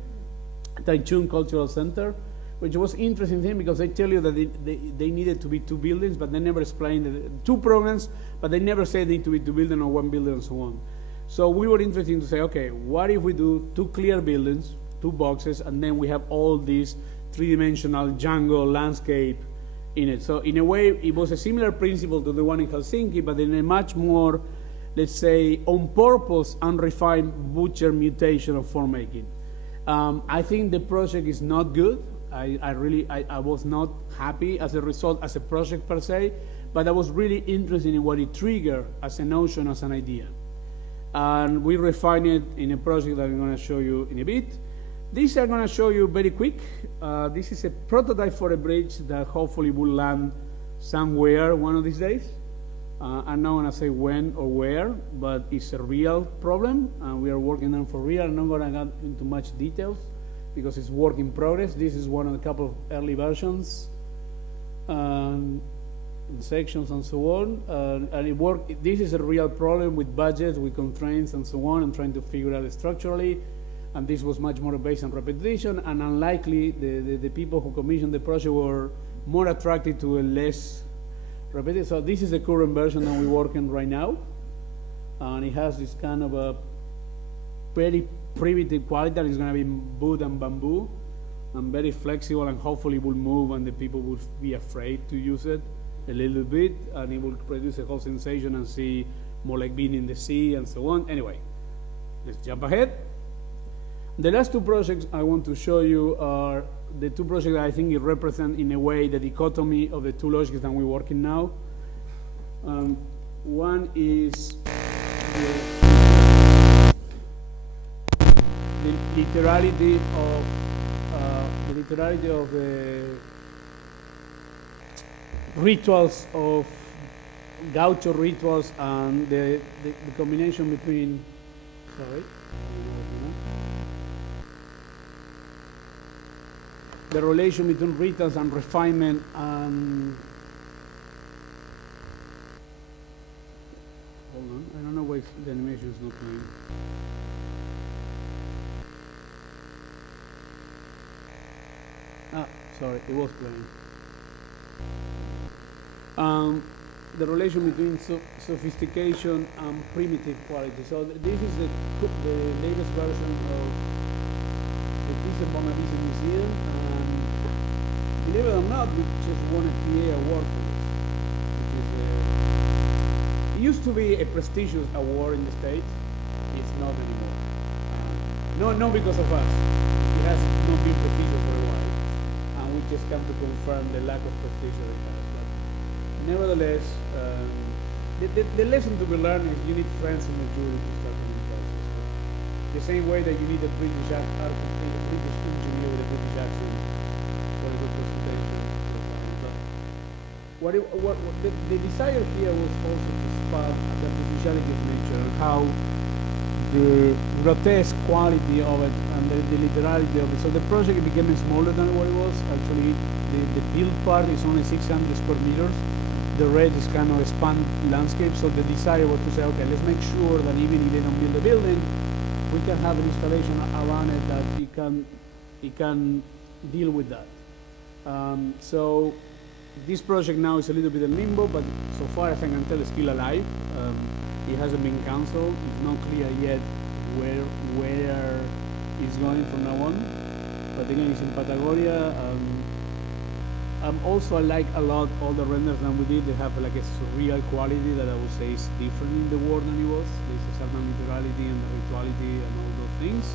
Taichung Cultural Center, which was interesting thing because they tell you that they needed to be 2 buildings, but they never explained 2 programs, but they never said they need to be 2 buildings or 1 building and so on. So we were interested to say, okay, what if we do 2 clear buildings, 2 boxes, and then we have all these 3-dimensional Django landscape in it. So in a way, it was a similar principle to the one in Helsinki, but in a much more, let's say, on purpose, unrefined butcher mutation of form making. I think the project is not good. I was not happy as a result as a project per se, but I was really interested in what it triggered as a notion, as an idea. And we refined it in a project that I'm going to show you in a bit. This I'm going to show you very quick. This is a prototype for a bridge that hopefully will land somewhere one of these days. I'm not going to say when or where, but it's a real problem, and we are working on it for real. I'm not going to get into much details because it's work in progress. This is one of a couple of early versions, sections and so on. And this is a real problem with budgets, with constraints and so on, and trying to figure out structurally. And this was much more based on repetition, and unlikely the people who commissioned the project were more attracted to a less repetitive. So this is the current version that we're working right now, and it has this kind of a very primitive quality that is going to be wood and bamboo, and very flexible, and hopefully will move, and the people will be afraid to use it a little bit, and it will produce a whole sensation and see more like being in the sea and so on. Anyway, let's jump ahead. The last 2 projects I want to show you are the 2 projects that I think it represent in a way the dichotomy of the 2 logics that we're working now. One is the literality of the rituals of Gaucho rituals and the combination between, the relation between rituals and refinement and, hold on, I don't know why the animation is not playing. Sorry, it was playing. The relation between sophistication and primitive quality. So this is the latest version of the Thyssen Museum. Believe it or not, we just won a PA award for this. It used to be a prestigious award in the States. It's not anymore. Not because of us. It has not been prestigious for a while. And we just come to confirm the lack of prestige that it has. But nevertheless, the lesson to be learned is you need friends in the jury to start an process. The same way that you need a British engineer with a British accent. The desire here was also to spot the artificiality of nature and how the grotesque quality of it and the literality of it. So the project became smaller than what it was. Actually, the build part is only 600 square meters. The rest is kind of a span landscape. So the desire was to say, okay, let's make sure that even if they don't build a building, we can have an installation around it that it can deal with that. So this project now is a little bit in limbo, but so far as I can tell, it's still alive. It hasn't been cancelled. It's not clear yet where it's going from now on. But again, it's in Patagonia. Also, I like a lot all the renders that we did. They have like a surreal quality that I would say is different in the world than it was. There's a certain literality and the rituality and all those things.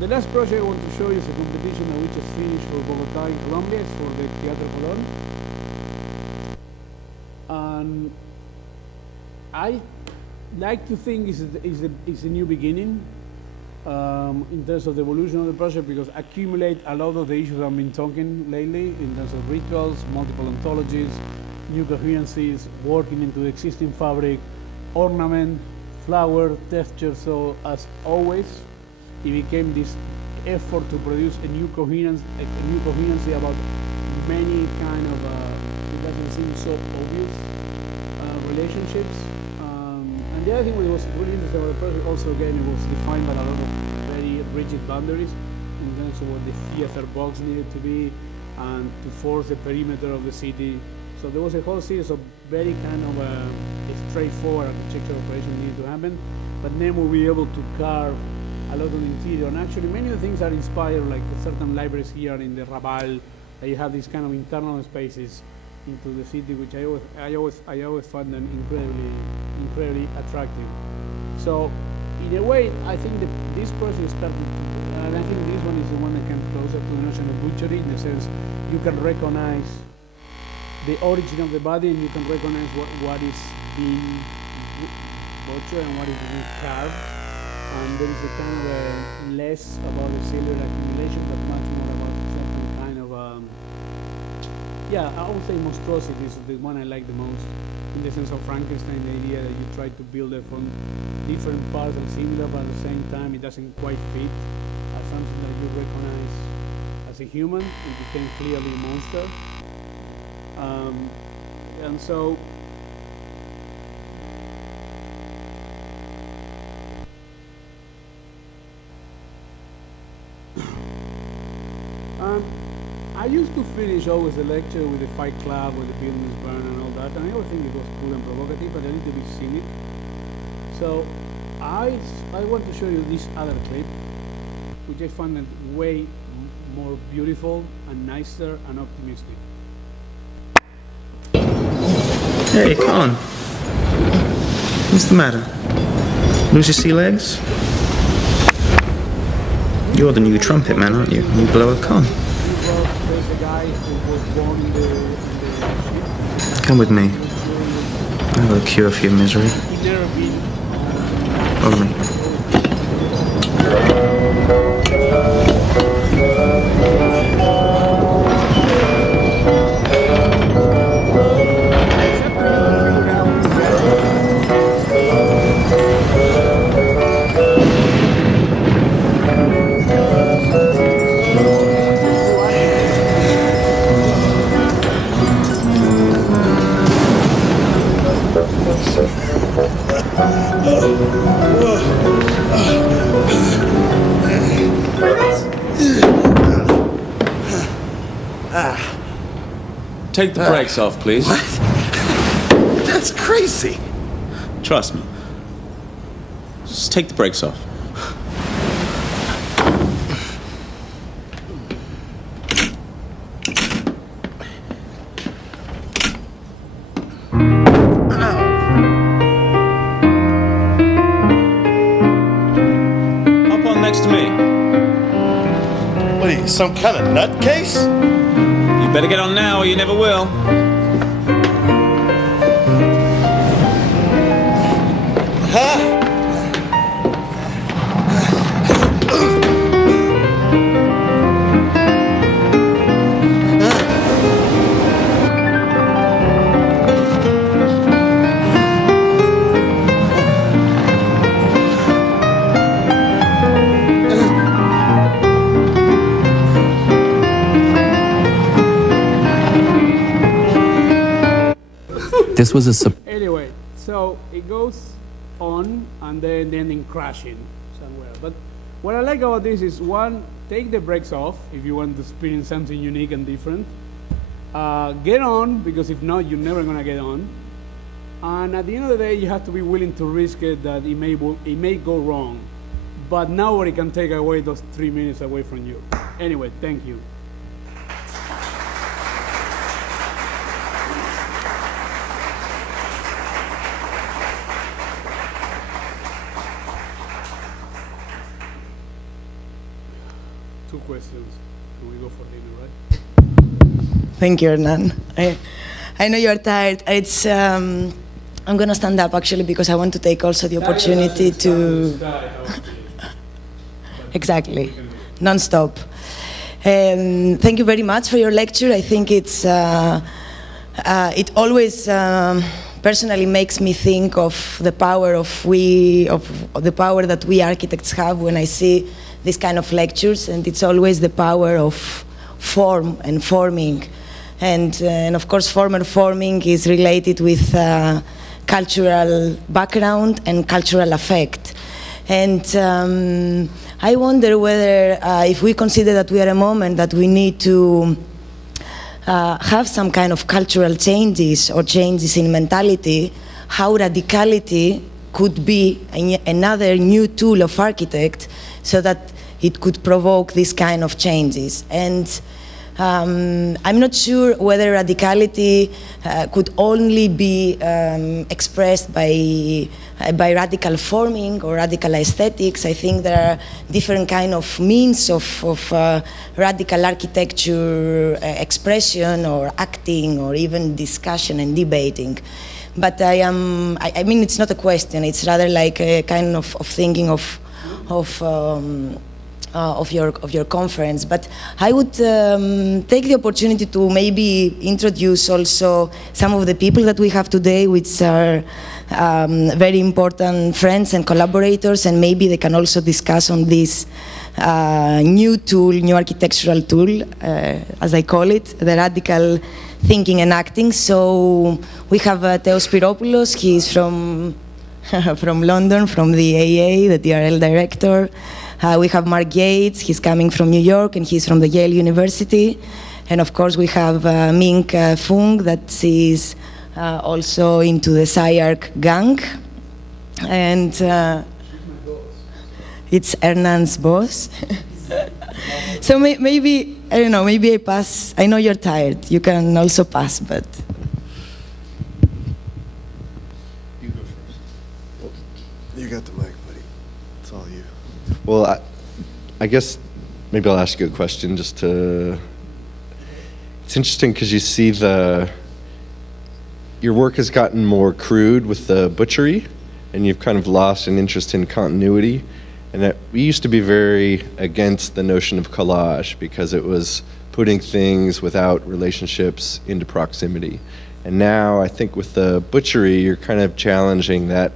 The last project I want to show you is a competition that we just finished for Bogota in Colombia. It's for the Teatro Colón. And I like to think it's a new beginning in terms of the evolution of the project, because accumulate a lot of the issues I've been talking lately in terms of rituals, multiple ontologies, new coherencies, working into the existing fabric, ornament, flower, texture. So as always, it became this effort to produce a new coherency about many kind of, it doesn't seem so obvious, relationships. And the other thing that was really interesting about the project also, again, it was defined by a lot of very rigid boundaries in terms of what the theater box needed to be and to force the perimeter of the city. So there was a whole series of very kind of straightforward architectural operations needed to happen, but then we'll be able to carve a lot of the interior. And actually many of the things are inspired, like certain libraries here in the Raval, that you have these kind of internal spaces into the city, which I always find them incredibly attractive. So in a way, I think that this project started, and I think this one is the one that came closer to the notion of butchery, in the sense you can recognize the origin of the body, and you can recognize what is being butchered and what is being carved. And there is a kind of a less about the cellular accumulation, but much more about a certain kind of yeah, I would say monstrosity is the one I like the most, in the sense of Frankenstein, the idea that you try to build it from different parts and similar, but at the same time it doesn't quite fit as something that you recognize as a human. It became clearly a monster. And so I used to finish always the lecture with the Fight Club or the buildings burn and all that, and I always think it was cool and provocative, but a little bit cynic. So I want to show you this other clip, which I found it way more beautiful and nicer and optimistic. Hey, Kahn. What's the matter? Lose your sea legs? You're the new trumpet man, aren't you? You blow a con. Come with me. I have a cure for your misery. Follow me. Take the brakes off, please. What? That's crazy. Trust me. Just take the brakes off. Hop on next to me. What are you, some kind of nutcase? You better get on now or you never will. Huh? This was a Anyway, so it goes on and then ending crashing somewhere. But what I like about this is, one, take the brakes off if you want to experience something unique and different. Get on, because if not, you're never going to get on. And at the end of the day, you have to be willing to risk it that it may go wrong. But nobody can take away those 3 minutes away from you. Anyway, thank you. questions, and we go for dinner, right? Thank you, Hernan. I know you're tired. It's, I'm going to stand up, actually, because I want to take also the opportunity to... Exactly, non-stop. Thank you very much for your lecture. I think it's, it always personally makes me think of the power of the power that we architects have when I see this kind of lectures, and it's always the power of form and forming. And of course, form and forming is related with cultural background and cultural affect. And I wonder whether, if we consider that we are a moment that we need to have some kind of cultural changes or changes in mentality, how radicality could be another new tool of architect so that it could provoke this kind of changes. And I'm not sure whether radicality could only be expressed by radical forming or radical aesthetics. I think there are different kind of means of radical architecture expression or acting or even discussion and debating. But I mean, it's not a question. It's rather like a kind of thinking of your conference. But I would take the opportunity to maybe introduce also some of the people that we have today, which are very important friends and collaborators, and maybe they can also discuss on this new tool, new architectural tool, as I call it, the radical thinking and acting. So we have Theos Spiropoulos. He's from from London, from the AA, the DRL director. We have Mark Yates. He's coming from New York, and he's from the Yale University. And of course, we have Ming Fung, that is also into the SCI-Arc gang. And it's Hernan's boss. So maybe, I don't know, maybe I pass. I know you're tired. You can also pass, but. You go first. You got the mic, buddy. It's all you. Well, I guess maybe I'll ask you a question just to... It's interesting because you see your work has gotten more crude with the butchery, and you've kind of lost an interest in continuity. And we used to be very against the notion of collage because it was putting things without relationships into proximity. And now I think with the butchery, you're kind of challenging that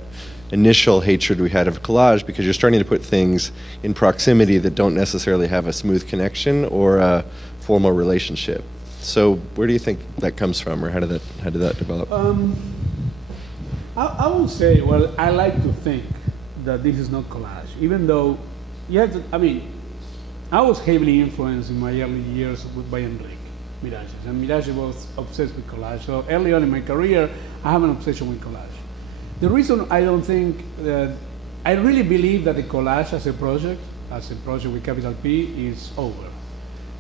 initial hatred we had of collage because you're starting to put things in proximity that don't necessarily have a smooth connection or a formal relationship. So where do you think that comes from, or how did that develop? I would say, well, I like to think that this is not collage, even though you have to, I mean, I was heavily influenced in my early years by Enrique Miralles, and Miralles was obsessed with collage. So early on in my career, I have an obsession with collage. The reason I don't think that, I really believe that the collage as a project with capital P, is over.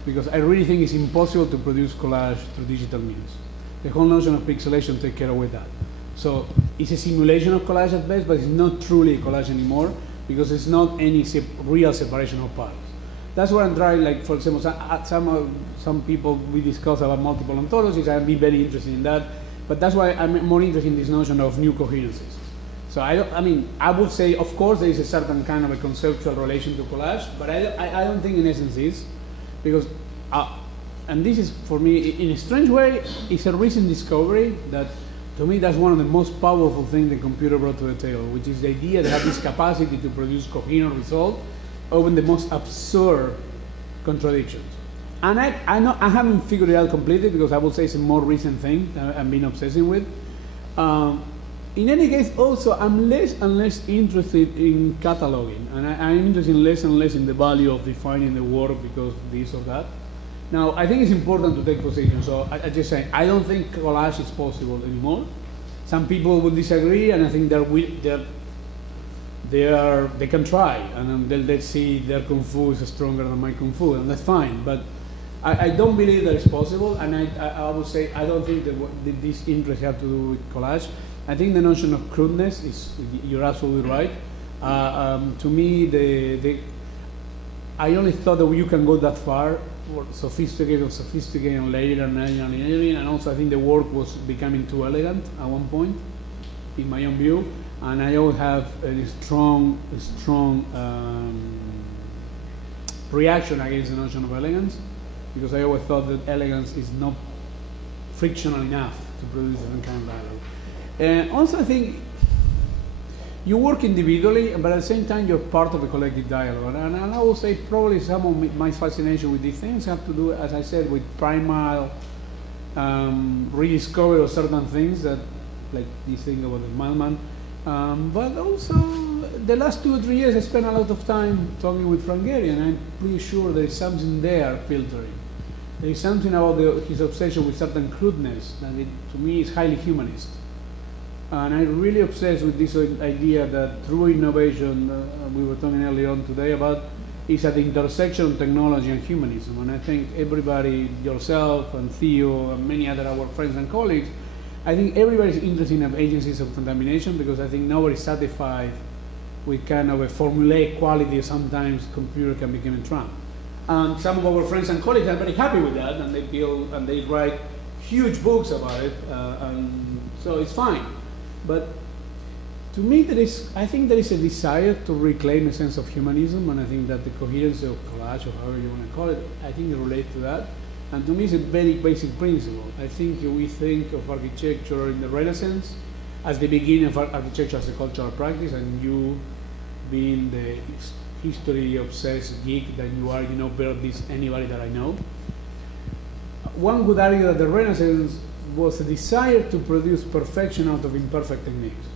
Because I really think it's impossible to produce collage through digital means. The whole notion of pixelation takes care of that. So it's a simulation of collage at best, but it's not truly a collage anymore because it's not any real separation of parts. That's what I'm trying, like, for example, some people we discuss about multiple ontologies. I'd be very interested in that. But that's why I'm more interested in this notion of new coherences. So I mean, I would say, of course, there is a certain kind of a conceptual relation to collage, but I don't think in essence is, because, and this is for me, in a strange way, it's a recent discovery that, to me, that's one of the most powerful things the computer brought to the table, which is the idea to have this capacity to produce coherent results over the most absurd contradictions. And I haven't figured it out completely because I would say it's a more recent thing that I've been obsessing with. In any case, also, I'm less and less interested in cataloging. And I'm interested less and less in the value of defining the work because this or that. Now, I think it's important to take position. So I just say, I don't think collage is possible anymore. Some people will disagree, and I think they can try. And then let's see their Kung Fu is stronger than my Kung Fu, and that's fine. But I don't believe that it's possible, and I would say I don't think that this interest has to do with collage. I think the notion of crudeness is, you're absolutely right. To me, I only thought that you can go that far, or sophisticated, and layer and layering and layering, and also I think the work was becoming too elegant at one point, in my own view, and I always have a strong reaction against the notion of elegance, because I always thought that elegance is not frictional enough to produce a different kind of dialogue. And also I think you work individually, but at the same time you're part of a collective dialogue. And I will say probably some of my fascination with these things have to do, as I said, with primal rediscovery of certain things, that, like this thing about the madman. But also the last 2 or 3 years I spent a lot of time talking with Frank Gehry, and I'm pretty sure there is something there filtering. There is something about his obsession with certain crudeness that to me is highly humanist. And I'm really obsessed with this idea that true innovation, we were talking earlier on today about, is at the intersection of technology and humanism. And I think everybody, yourself and Theo and many other our friends and colleagues, I think everybody's interested in agencies of contamination, because I think nobody's satisfied with kind of a formulaic quality. Sometimes computer can become a trump. And some of our friends and colleagues are very happy with that, and they build and they write huge books about it, and so it's fine. But to me, I think there is a desire to reclaim a sense of humanism, and I think that the coherence of collage, or however you want to call it, I think it relates to that. And to me, it's a very basic principle. I think we think of architecture in the Renaissance as the beginning of architecture as a cultural practice, and you being the history-obsessed geek that you are, you know better than anybody that I know. One would argue that the Renaissance was a desire to produce perfection out of imperfect techniques.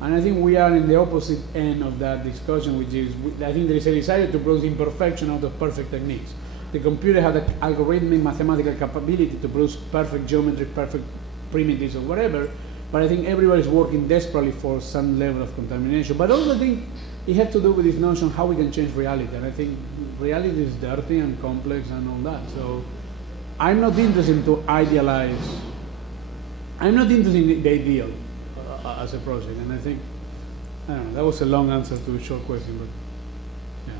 And I think we are in the opposite end of that discussion, which is, I think there is a desire to produce imperfection out of perfect techniques. The computer had an algorithmic mathematical capability to produce perfect geometry, perfect primitives, or whatever, but I think everybody's working desperately for some level of contamination. But also I think it has to do with this notion of how we can change reality. And I think reality is dirty and complex and all that. So I'm not interested to idealize. I'm not interested in the ideal as a project. And I think, I don't know, that was a long answer to a short question, but yeah,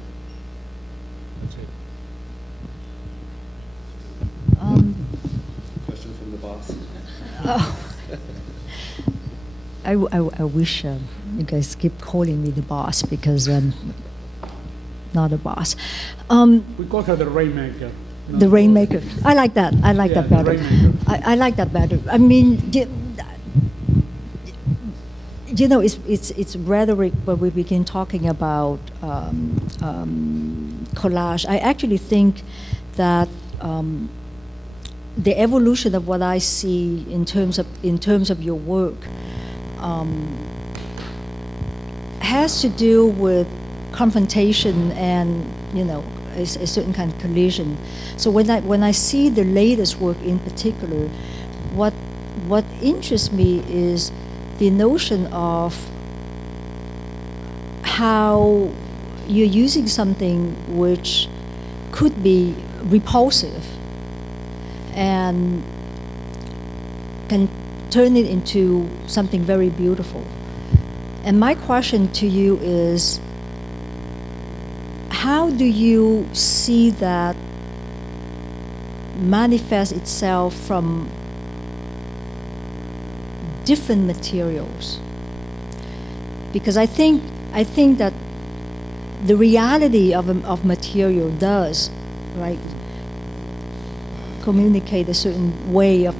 that's it. Question from the boss. I wish you guys keep calling me the boss, because I'm not a boss. We call her the Rainmaker. The Rainmaker. I like that. I like that better. I like that better. I mean, you know, it's rhetoric, but we begin talking about collage. I actually think that the evolution of what I see in terms of your work has to do with confrontation and, you know, a certain kind of collision. So when I see the latest work in particular, what interests me is the notion of how you're using something which could be repulsive and can turn it into something very beautiful. And my question to you is, how do you see that manifest itself from different materials? Because I think that the reality of material does, right, communicate a certain way of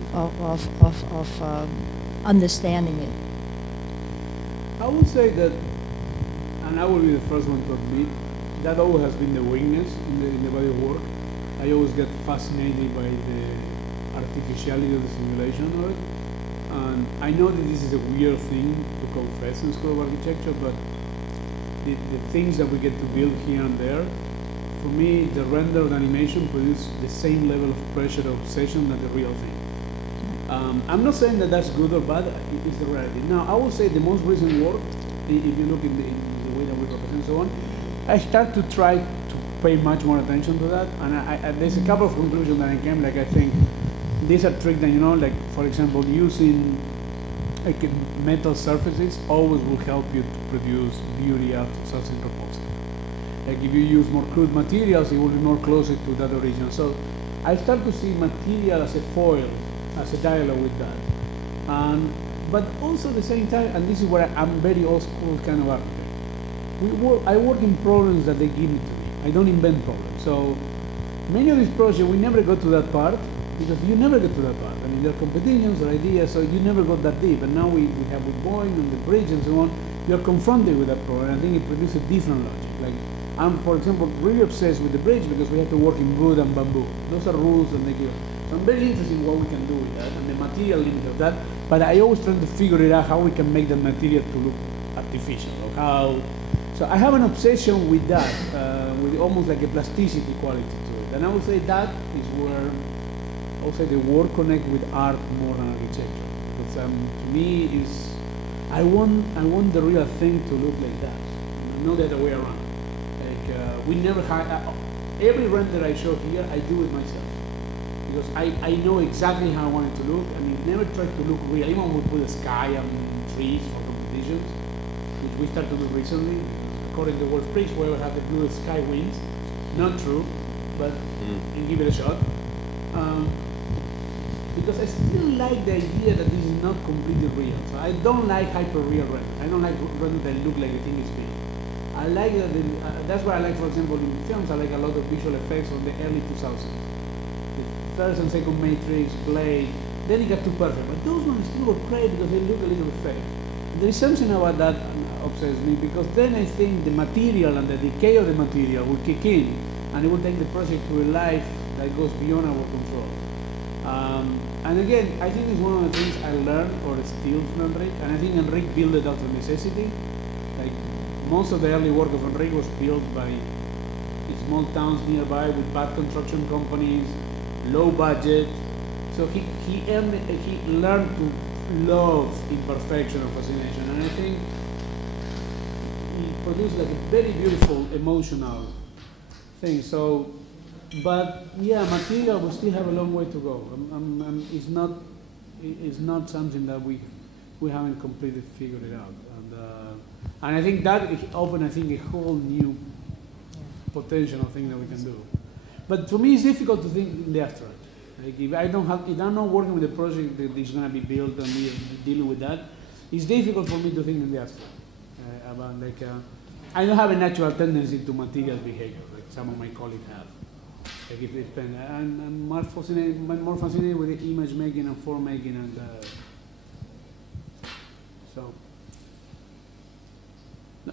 understanding it. I would say that, and I will be the first one to admit, that always has been the weakness in the body of work. I always get fascinated by the artificiality of the simulation of it. And I know that this is a weird thing to confess in School of Architecture, but the things that we get to build here and there, for me, the rendered animation produces the same level of pressure or obsession than the real thing. I'm not saying that that's good or bad, it's the reality. Now, I will say the most recent work, if you look in the way that we represent and so on, I start to try to pay much more attention to that, and there's a couple of conclusions that I came, like I think these are tricks that, you know, like for example, using like metal surfaces always will help you to produce beauty after something proposed. Like if you use more crude materials, it will be more closer to that original. So I start to see material as a foil, as a dialogue with that. But also at the same time, and this is where I'm very old school kind of architect. I work in problems that they give me to me. I don't invent problems. So many of these projects, we never go to that part because you never get to that part. I mean, there are competitions or ideas, so you never got that deep. And now we have with Boeing and the bridge and so on, you're confronted with that problem. I think it produces a different logic. Like I'm, for example, really obsessed with the bridge because we have to work in wood and bamboo. Those are rules and they give. So I'm very interested in what we can do with that and the material limit of that. But I always try to figure it out how we can make the material to look artificial or how. So I have an obsession with that, with almost like a plasticity quality to it. And I would say that is where also the work connect with art more than architecture. Because to me is, I want the real thing to look like that, not the other way around. Like we never had, every render I show here, I do it myself. Because I know exactly how I want it to look. I mean, never try to look real. Even when we put a sky and trees for competitions, which we started to do recently. According to the World Bridge, whoever had the bluest sky wins. Not true, but give it a shot. Because I still like the idea that this is not completely real. So I don't like hyper-real renders. I don't like renders that look like the thing is big. I like that. That's why I like, for example, in films, I like a lot of visual effects from the early 2000s. First and second Matrix, Blade, then it got too perfect. But those ones still were great because they look a little fake. There is something about that obsesses me because then I think the material and the decay of the material will kick in and it will take the project to a life that goes beyond our control. And again, I think it's one of the things I learned or steal from Enrique, and I think Enrique built it out of necessity. Like most of the early work of Enrique was built by small towns nearby with bad construction companies, low budget. So he learned to love imperfection and fascination, and I think he produced like a very beautiful emotional thing. So, but yeah, material we still have a long way to go. It's not something that we haven't completely figured it out, and I think that opened a whole new potential thing that we can do. But for me, it's difficult to think in the abstract. Like if I'm not working with a project that is going to be built and we are dealing with that, it's difficult for me to think in the abstract. I don't have a natural tendency to material behavior like some of my colleagues have. Like if they spend, I'm more fascinated with the image making and form making, and so.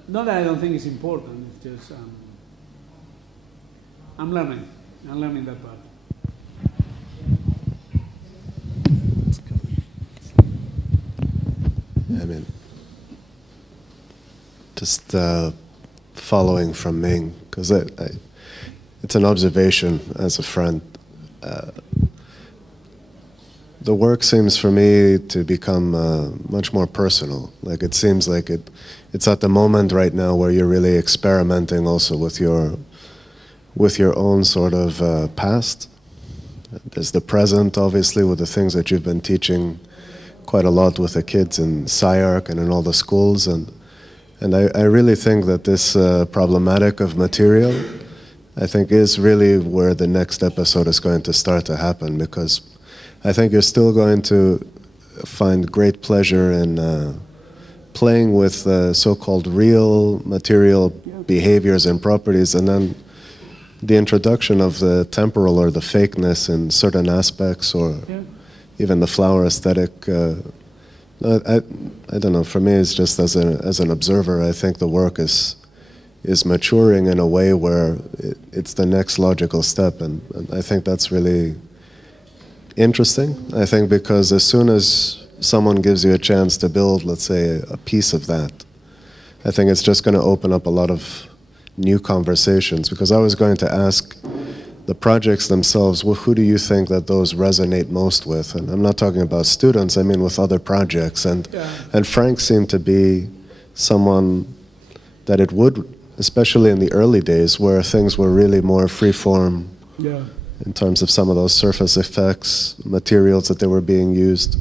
Not that I don't think it's important. It's just I'm learning. I'm learning that part. I mean, just following from Ming, because it's an observation as a friend. The work seems for me to become much more personal. Like it seems like it's at the moment right now where you're really experimenting also with your own sort of past. There's the present, obviously, with the things that you've been teaching quite a lot with the kids in SCI-Arc and in all the schools, and I really think that this problematic of material, I think, is really where the next episode is going to start to happen, because I think you're still going to find great pleasure in playing with so-called real material behaviors and properties, and then the introduction of the temporal or the fakeness in certain aspects, or even the flower aesthetic. I don't know. For me, it's just as an observer, I think the work is maturing in a way where it's the next logical step, and I think that's really interesting. I think because as soon as someone gives you a chance to build, let's say, a piece of that, I think it's just going to open up a lot of new conversations. Because I was going to ask the projects themselves, well, who do you think that those resonate most with? And I'm not talking about students, I mean with other projects. And Frank seemed to be someone that it would, especially in the early days where things were really more free-form in terms of some of those surface effects, materials that they were being used.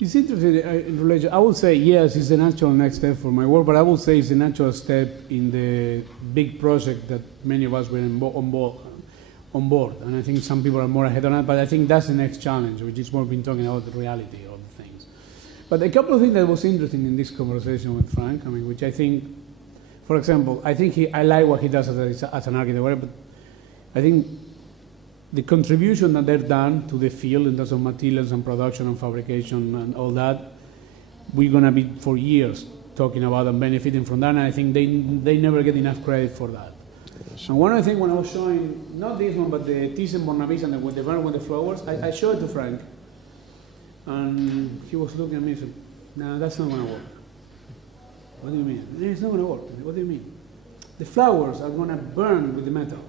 It's interesting in relation. I would say yes, it's the natural next step for my work, but I would say it's the natural step in the big project that many of us were on board. And I think some people are more ahead on that, but I think that's the next challenge, which is more been talking about the reality of things. But a couple of things that was interesting in this conversation with Frank, I mean, which I think, for example, I like what he does as an architect, but I think the contribution that they've done to the field in terms of materials and production and fabrication and all that, we're going to be for years talking about and benefiting from that, and I think they never get enough credit for that. And one of the things when I was showing, not this one, but the Thyssen-Bornemisza and with the flowers, I showed it to Frank, and he was looking at me and said, no, that's not going to work. What do you mean? It's not going to work. What do you mean? The flowers are going to burn with the metal.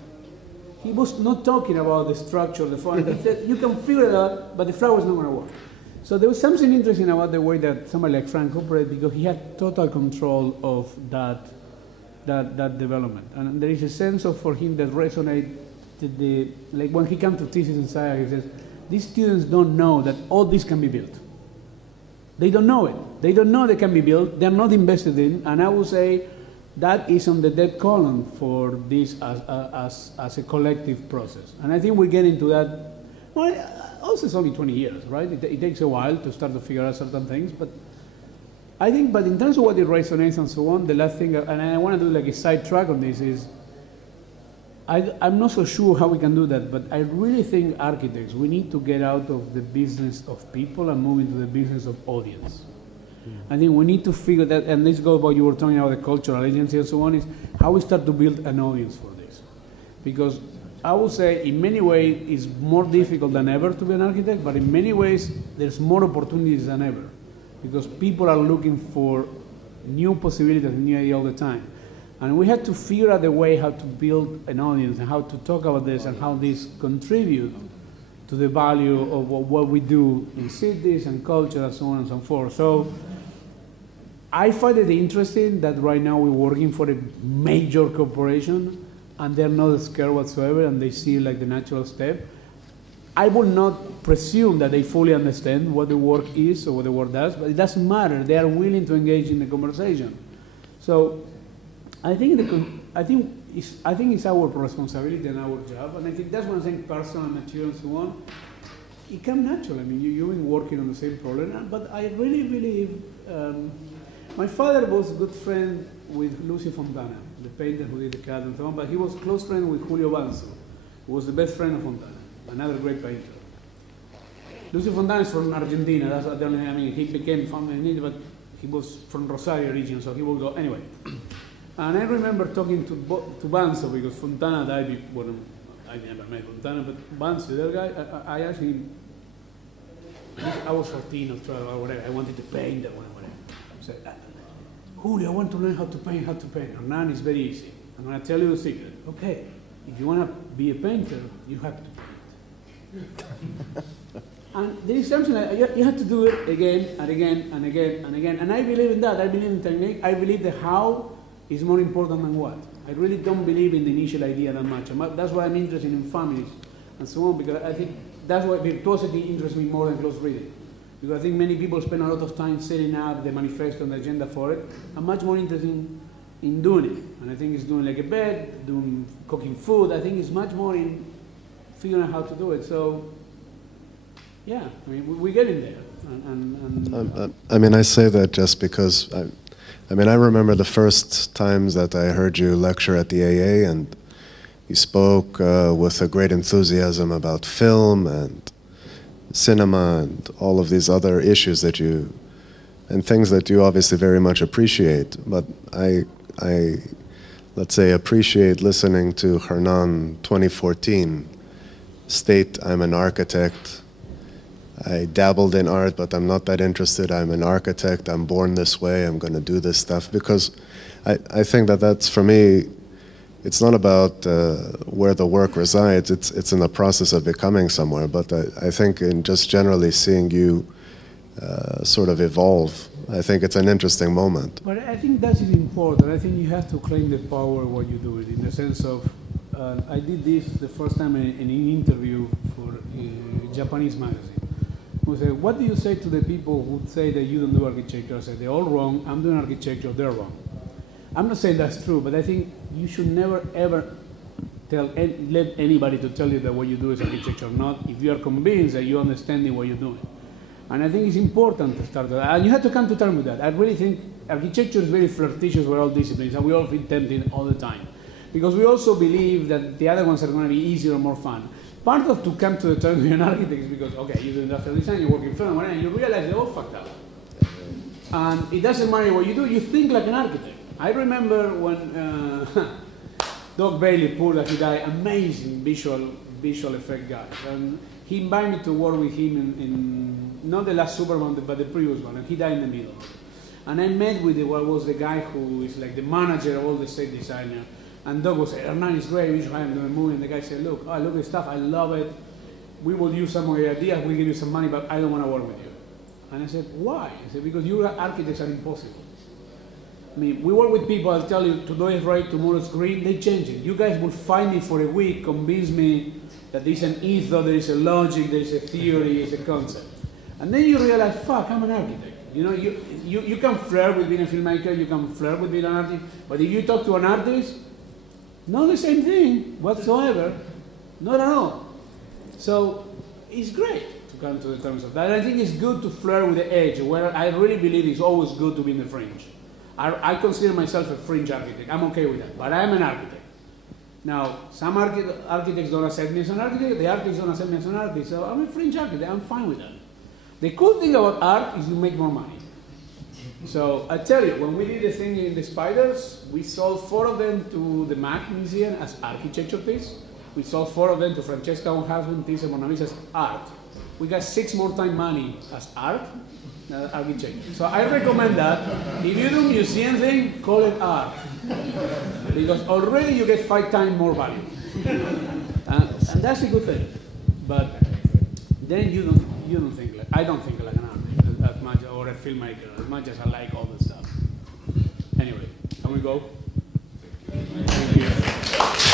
He was not talking about the structure, the form. He said, you can figure it out, but the flower is not going to work. So there was something interesting about the way that somebody like Frank operated, because he had total control of that development. And there is a sense of, for him, that resonated, like when he comes to thesis in SCI-Arc, he says, these students don't know that all this can be built. They don't know it. They don't know they can be built. They're not invested in, and I would say, that is on the dead column for this as a collective process. And I think we get into that, well, also it's only 20 years, right? It takes a while to start to figure out certain things, but I think, but in terms of what it resonates and so on, the last thing, and I want to do like a side track on this is, I'm not so sure how we can do that, but I really think architects, we need to get out of the business of people and move into the business of audience. I think we need to figure that, and this goes about, you were talking about the cultural agency and so on, is how we start to build an audience for this. Because I would say in many ways it's more difficult than ever to be an architect, but in many ways there's more opportunities than ever. Because people are looking for new possibilities and new ideas all the time. And we have to figure out a way how to build an audience and how to talk about this and how this contribute to the value of what we do in cities and culture and so on and so forth. So I find it interesting that right now we're working for a major corporation and they're not scared whatsoever and they see like the natural step. I will not presume that they fully understand what the work is or what the work does, but it doesn't matter. They are willing to engage in the conversation. So I think it's our responsibility and our job, and I think that's one thing, personal, material, and so on. It comes naturally. I mean, you've been working on the same problem, but I really believe. My father was a good friend with Lucy Fontana, the painter who did the cat and so on, but he was close friend with Julio Banzo, who was the best friend of Fontana, another great painter. Lucy Fontana is from Argentina. That's the only thing. I mean, he became famous, but he was from Rosario region, so he will go anyway. And I remember talking to Banzo, because Fontana died, well, I never met Fontana, but Banzo, that guy, I asked him, I was 14 or 12 or whatever, I wanted to paint that one or whatever. I said, Julio, I want to learn how to paint, Hernan is very easy. I'm going to tell you the secret. Okay, if you want to be a painter, you have to paint. And there is something like, you have to do it again and again and again and again. And I believe in that. I believe in technique. I believe the how is more important than what. I really don't believe in the initial idea that much. And that's why I'm interested in families and so on, because I think that's why virtuosity interests me more than close reading. Because I think many people spend a lot of time setting up the manifesto and the agenda for it. I'm much more interested in doing it. And I think it's doing like a bed, cooking food. I think it's much more in figuring out how to do it. So, yeah, I mean, we're getting there. I mean, I say that just because, I mean, I remember the first times that I heard you lecture at the AA, and you spoke with a great enthusiasm about film and cinema and all of these other issues that you, and things that you obviously very much appreciate. But I let's say, appreciate listening to Hernan 2014 state, I'm an architect. I dabbled in art, but I'm not that interested. I'm an architect. I'm born this way. I'm going to do this stuff. Because I think that that's, for me, it's not about where the work resides. It's in the process of becoming somewhere. But I think in just generally seeing you sort of evolve, I think it's an interesting moment. But I think that is important. I think you have to claim the power of what you do, in the sense of, I did this the first time in an interview for a Japanese magazine. who say, what do you say to the people who say that you don't do architecture? I say, they're all wrong, I'm doing architecture, they're wrong. I'm not saying that's true, but I think you should never, ever let anybody to tell you that what you do is architecture or not, if you are convinced that you're understanding what you're doing. And I think it's important to start that. And you have to come to terms with that. I really think architecture is very flirtatious with all disciplines, and we all feel tempted all the time. Because we also believe that the other ones are going to be easier or more fun. Part of to come to the terms with an architect is because, okay, you do industrial design, you work in film, and you realize they're all fucked up. And it doesn't matter what you do, you think like an architect. I remember when Doug Bailey, poor that he died, amazing visual effect guy. And he invited me to work with him in not the last Superman, but the previous one, and he died in the middle. And I met with what was the guy who is like the manager of all the set designer. And Doug was saying, Hernan is great, we should have him do a movie. And the guy said, look, I look at stuff, I love it. We will use some of your ideas, we'll give you some money, but I don't want to work with you. And I said, why? I said, because your architects are impossible. I mean, we work with people, I'll tell you, today is red, tomorrow's green, they change it. You guys will find me for a week, convince me that there's an ethos, there is a logic, there is a theory, there is a concept. And then you realize, fuck, I'm an architect. You know, you can flirt with being a filmmaker, you can flirt with being an artist, but if you talk to an artist, not the same thing whatsoever, not at all. So it's great to come to the terms of that. I think it's good to flirt with the edge, where I really believe it's always good to be in the fringe. I consider myself a fringe architect. I'm okay with that, but I'm an architect. Now, some architects don't accept me as an architect, the architects don't accept me as an architect, so I'm a fringe architect, I'm fine with that. The cool thing about art is you make more money. So I tell you, when we did the thing in the spiders, we sold 4 of them to the MAK Museum as architecture piece. We sold 4 of them to Francesca von Habsburg piece and Mona Lisa as art. We got 6 more times money as art than architecture. So I recommend that. If you do museum thing, call it art. Because already you get 5 times more value. And that's a good thing. But then you don't think like, I don't think like an artist as much, or a filmmaker, as much as I like all the stuff. Anyway, can we go? Thank you.